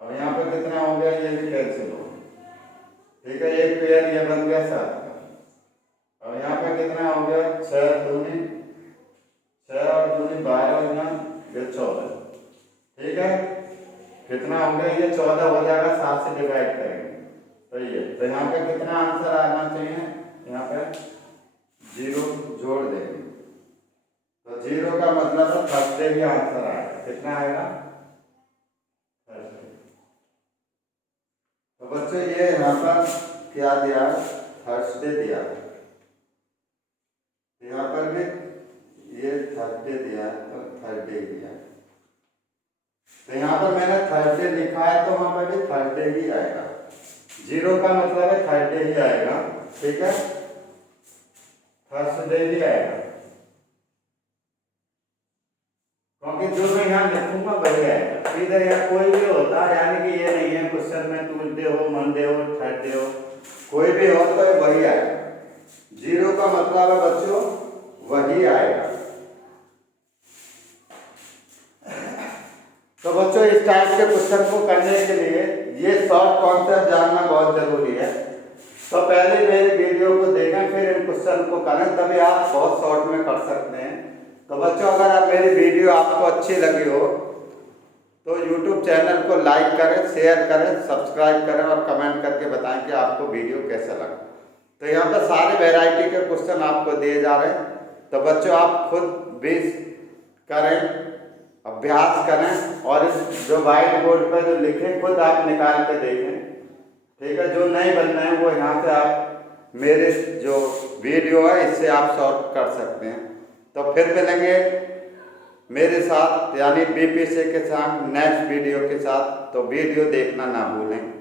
अब यहाँ पे कितना हो गया? ये भी कैंसिल हो गया। ठीक है, एक पेयर ये बन गया 7 का। अब यहाँ पे कितना हो गया? 6 दूनी 6 और दूनी 12, ये 14। ठीक है, कितना हो गया? ये 14 हो जाएगा, 7 से डिवाइड करेंगे तो ये, तो यहाँ पे कितना आंसर आना चाहिए? यहाँ पे 0 जोड़ देंगे, तो 0 का मतलब है थर्सडे ही आंसर आएगा। कितना आएगा? थर्सडे। तो बच्चों ये यहाँ पर क्या दिया? थर्सडे दिया। यहाँ पर भी ये थर्सडे दिया, तो थर्सडे दिया। तो यहाँ पर मैंने थर्सडे लिखा है, तो वहां पर भी थर्सडे ही आएगा। 0 का मतलब है थर्सडे ही आएगा। ठीक है, थर्सडे ही आएगा, क्योंकि जो मैं यहाँ लिखूंगा वही आएगा सीधा। यहाँ कोई भी होता है, यानी कि ये नहीं है क्वेश्चन में ट्यूसडे हो, मंडे हो, थर्सडे हो, कोई भी हो तो वही आएगा। 0 का मतलब है बच्चों वही आएगा। तो बच्चों इस टाइप के क्वेश्चन को करने के लिए ये शॉर्ट कॉन्सेप्ट जानना बहुत जरूरी है। तो पहले मेरे वीडियो को देखें, फिर इन क्वेश्चन को करें, तभी आप बहुत शॉर्ट में कर सकते हैं। तो बच्चों अगर आप मेरी वीडियो आपको अच्छी लगी हो तो YouTube चैनल को लाइक करें, शेयर करें, सब्सक्राइब करें और कमेंट करके बताएं कि आपको वीडियो कैसा लगा। तो यहाँ पर सारे वैरायटी के क्वेश्चन आपको दिए जा रहे हैं, तो बच्चों आप खुद भी करें, अभ्यास करें, और इस जो व्हाइट बोर्ड पर जो लिखे खुद आप निकाल के देखें। ठीक है, जो नहीं बनना है वो यहाँ से आप मेरे जो वीडियो है इससे आप सॉल्व कर सकते हैं। तो फिर मिलेंगे मेरे साथ यानी BPSC के साथ नेक्स्ट वीडियो के साथ, तो वीडियो देखना ना भूलें।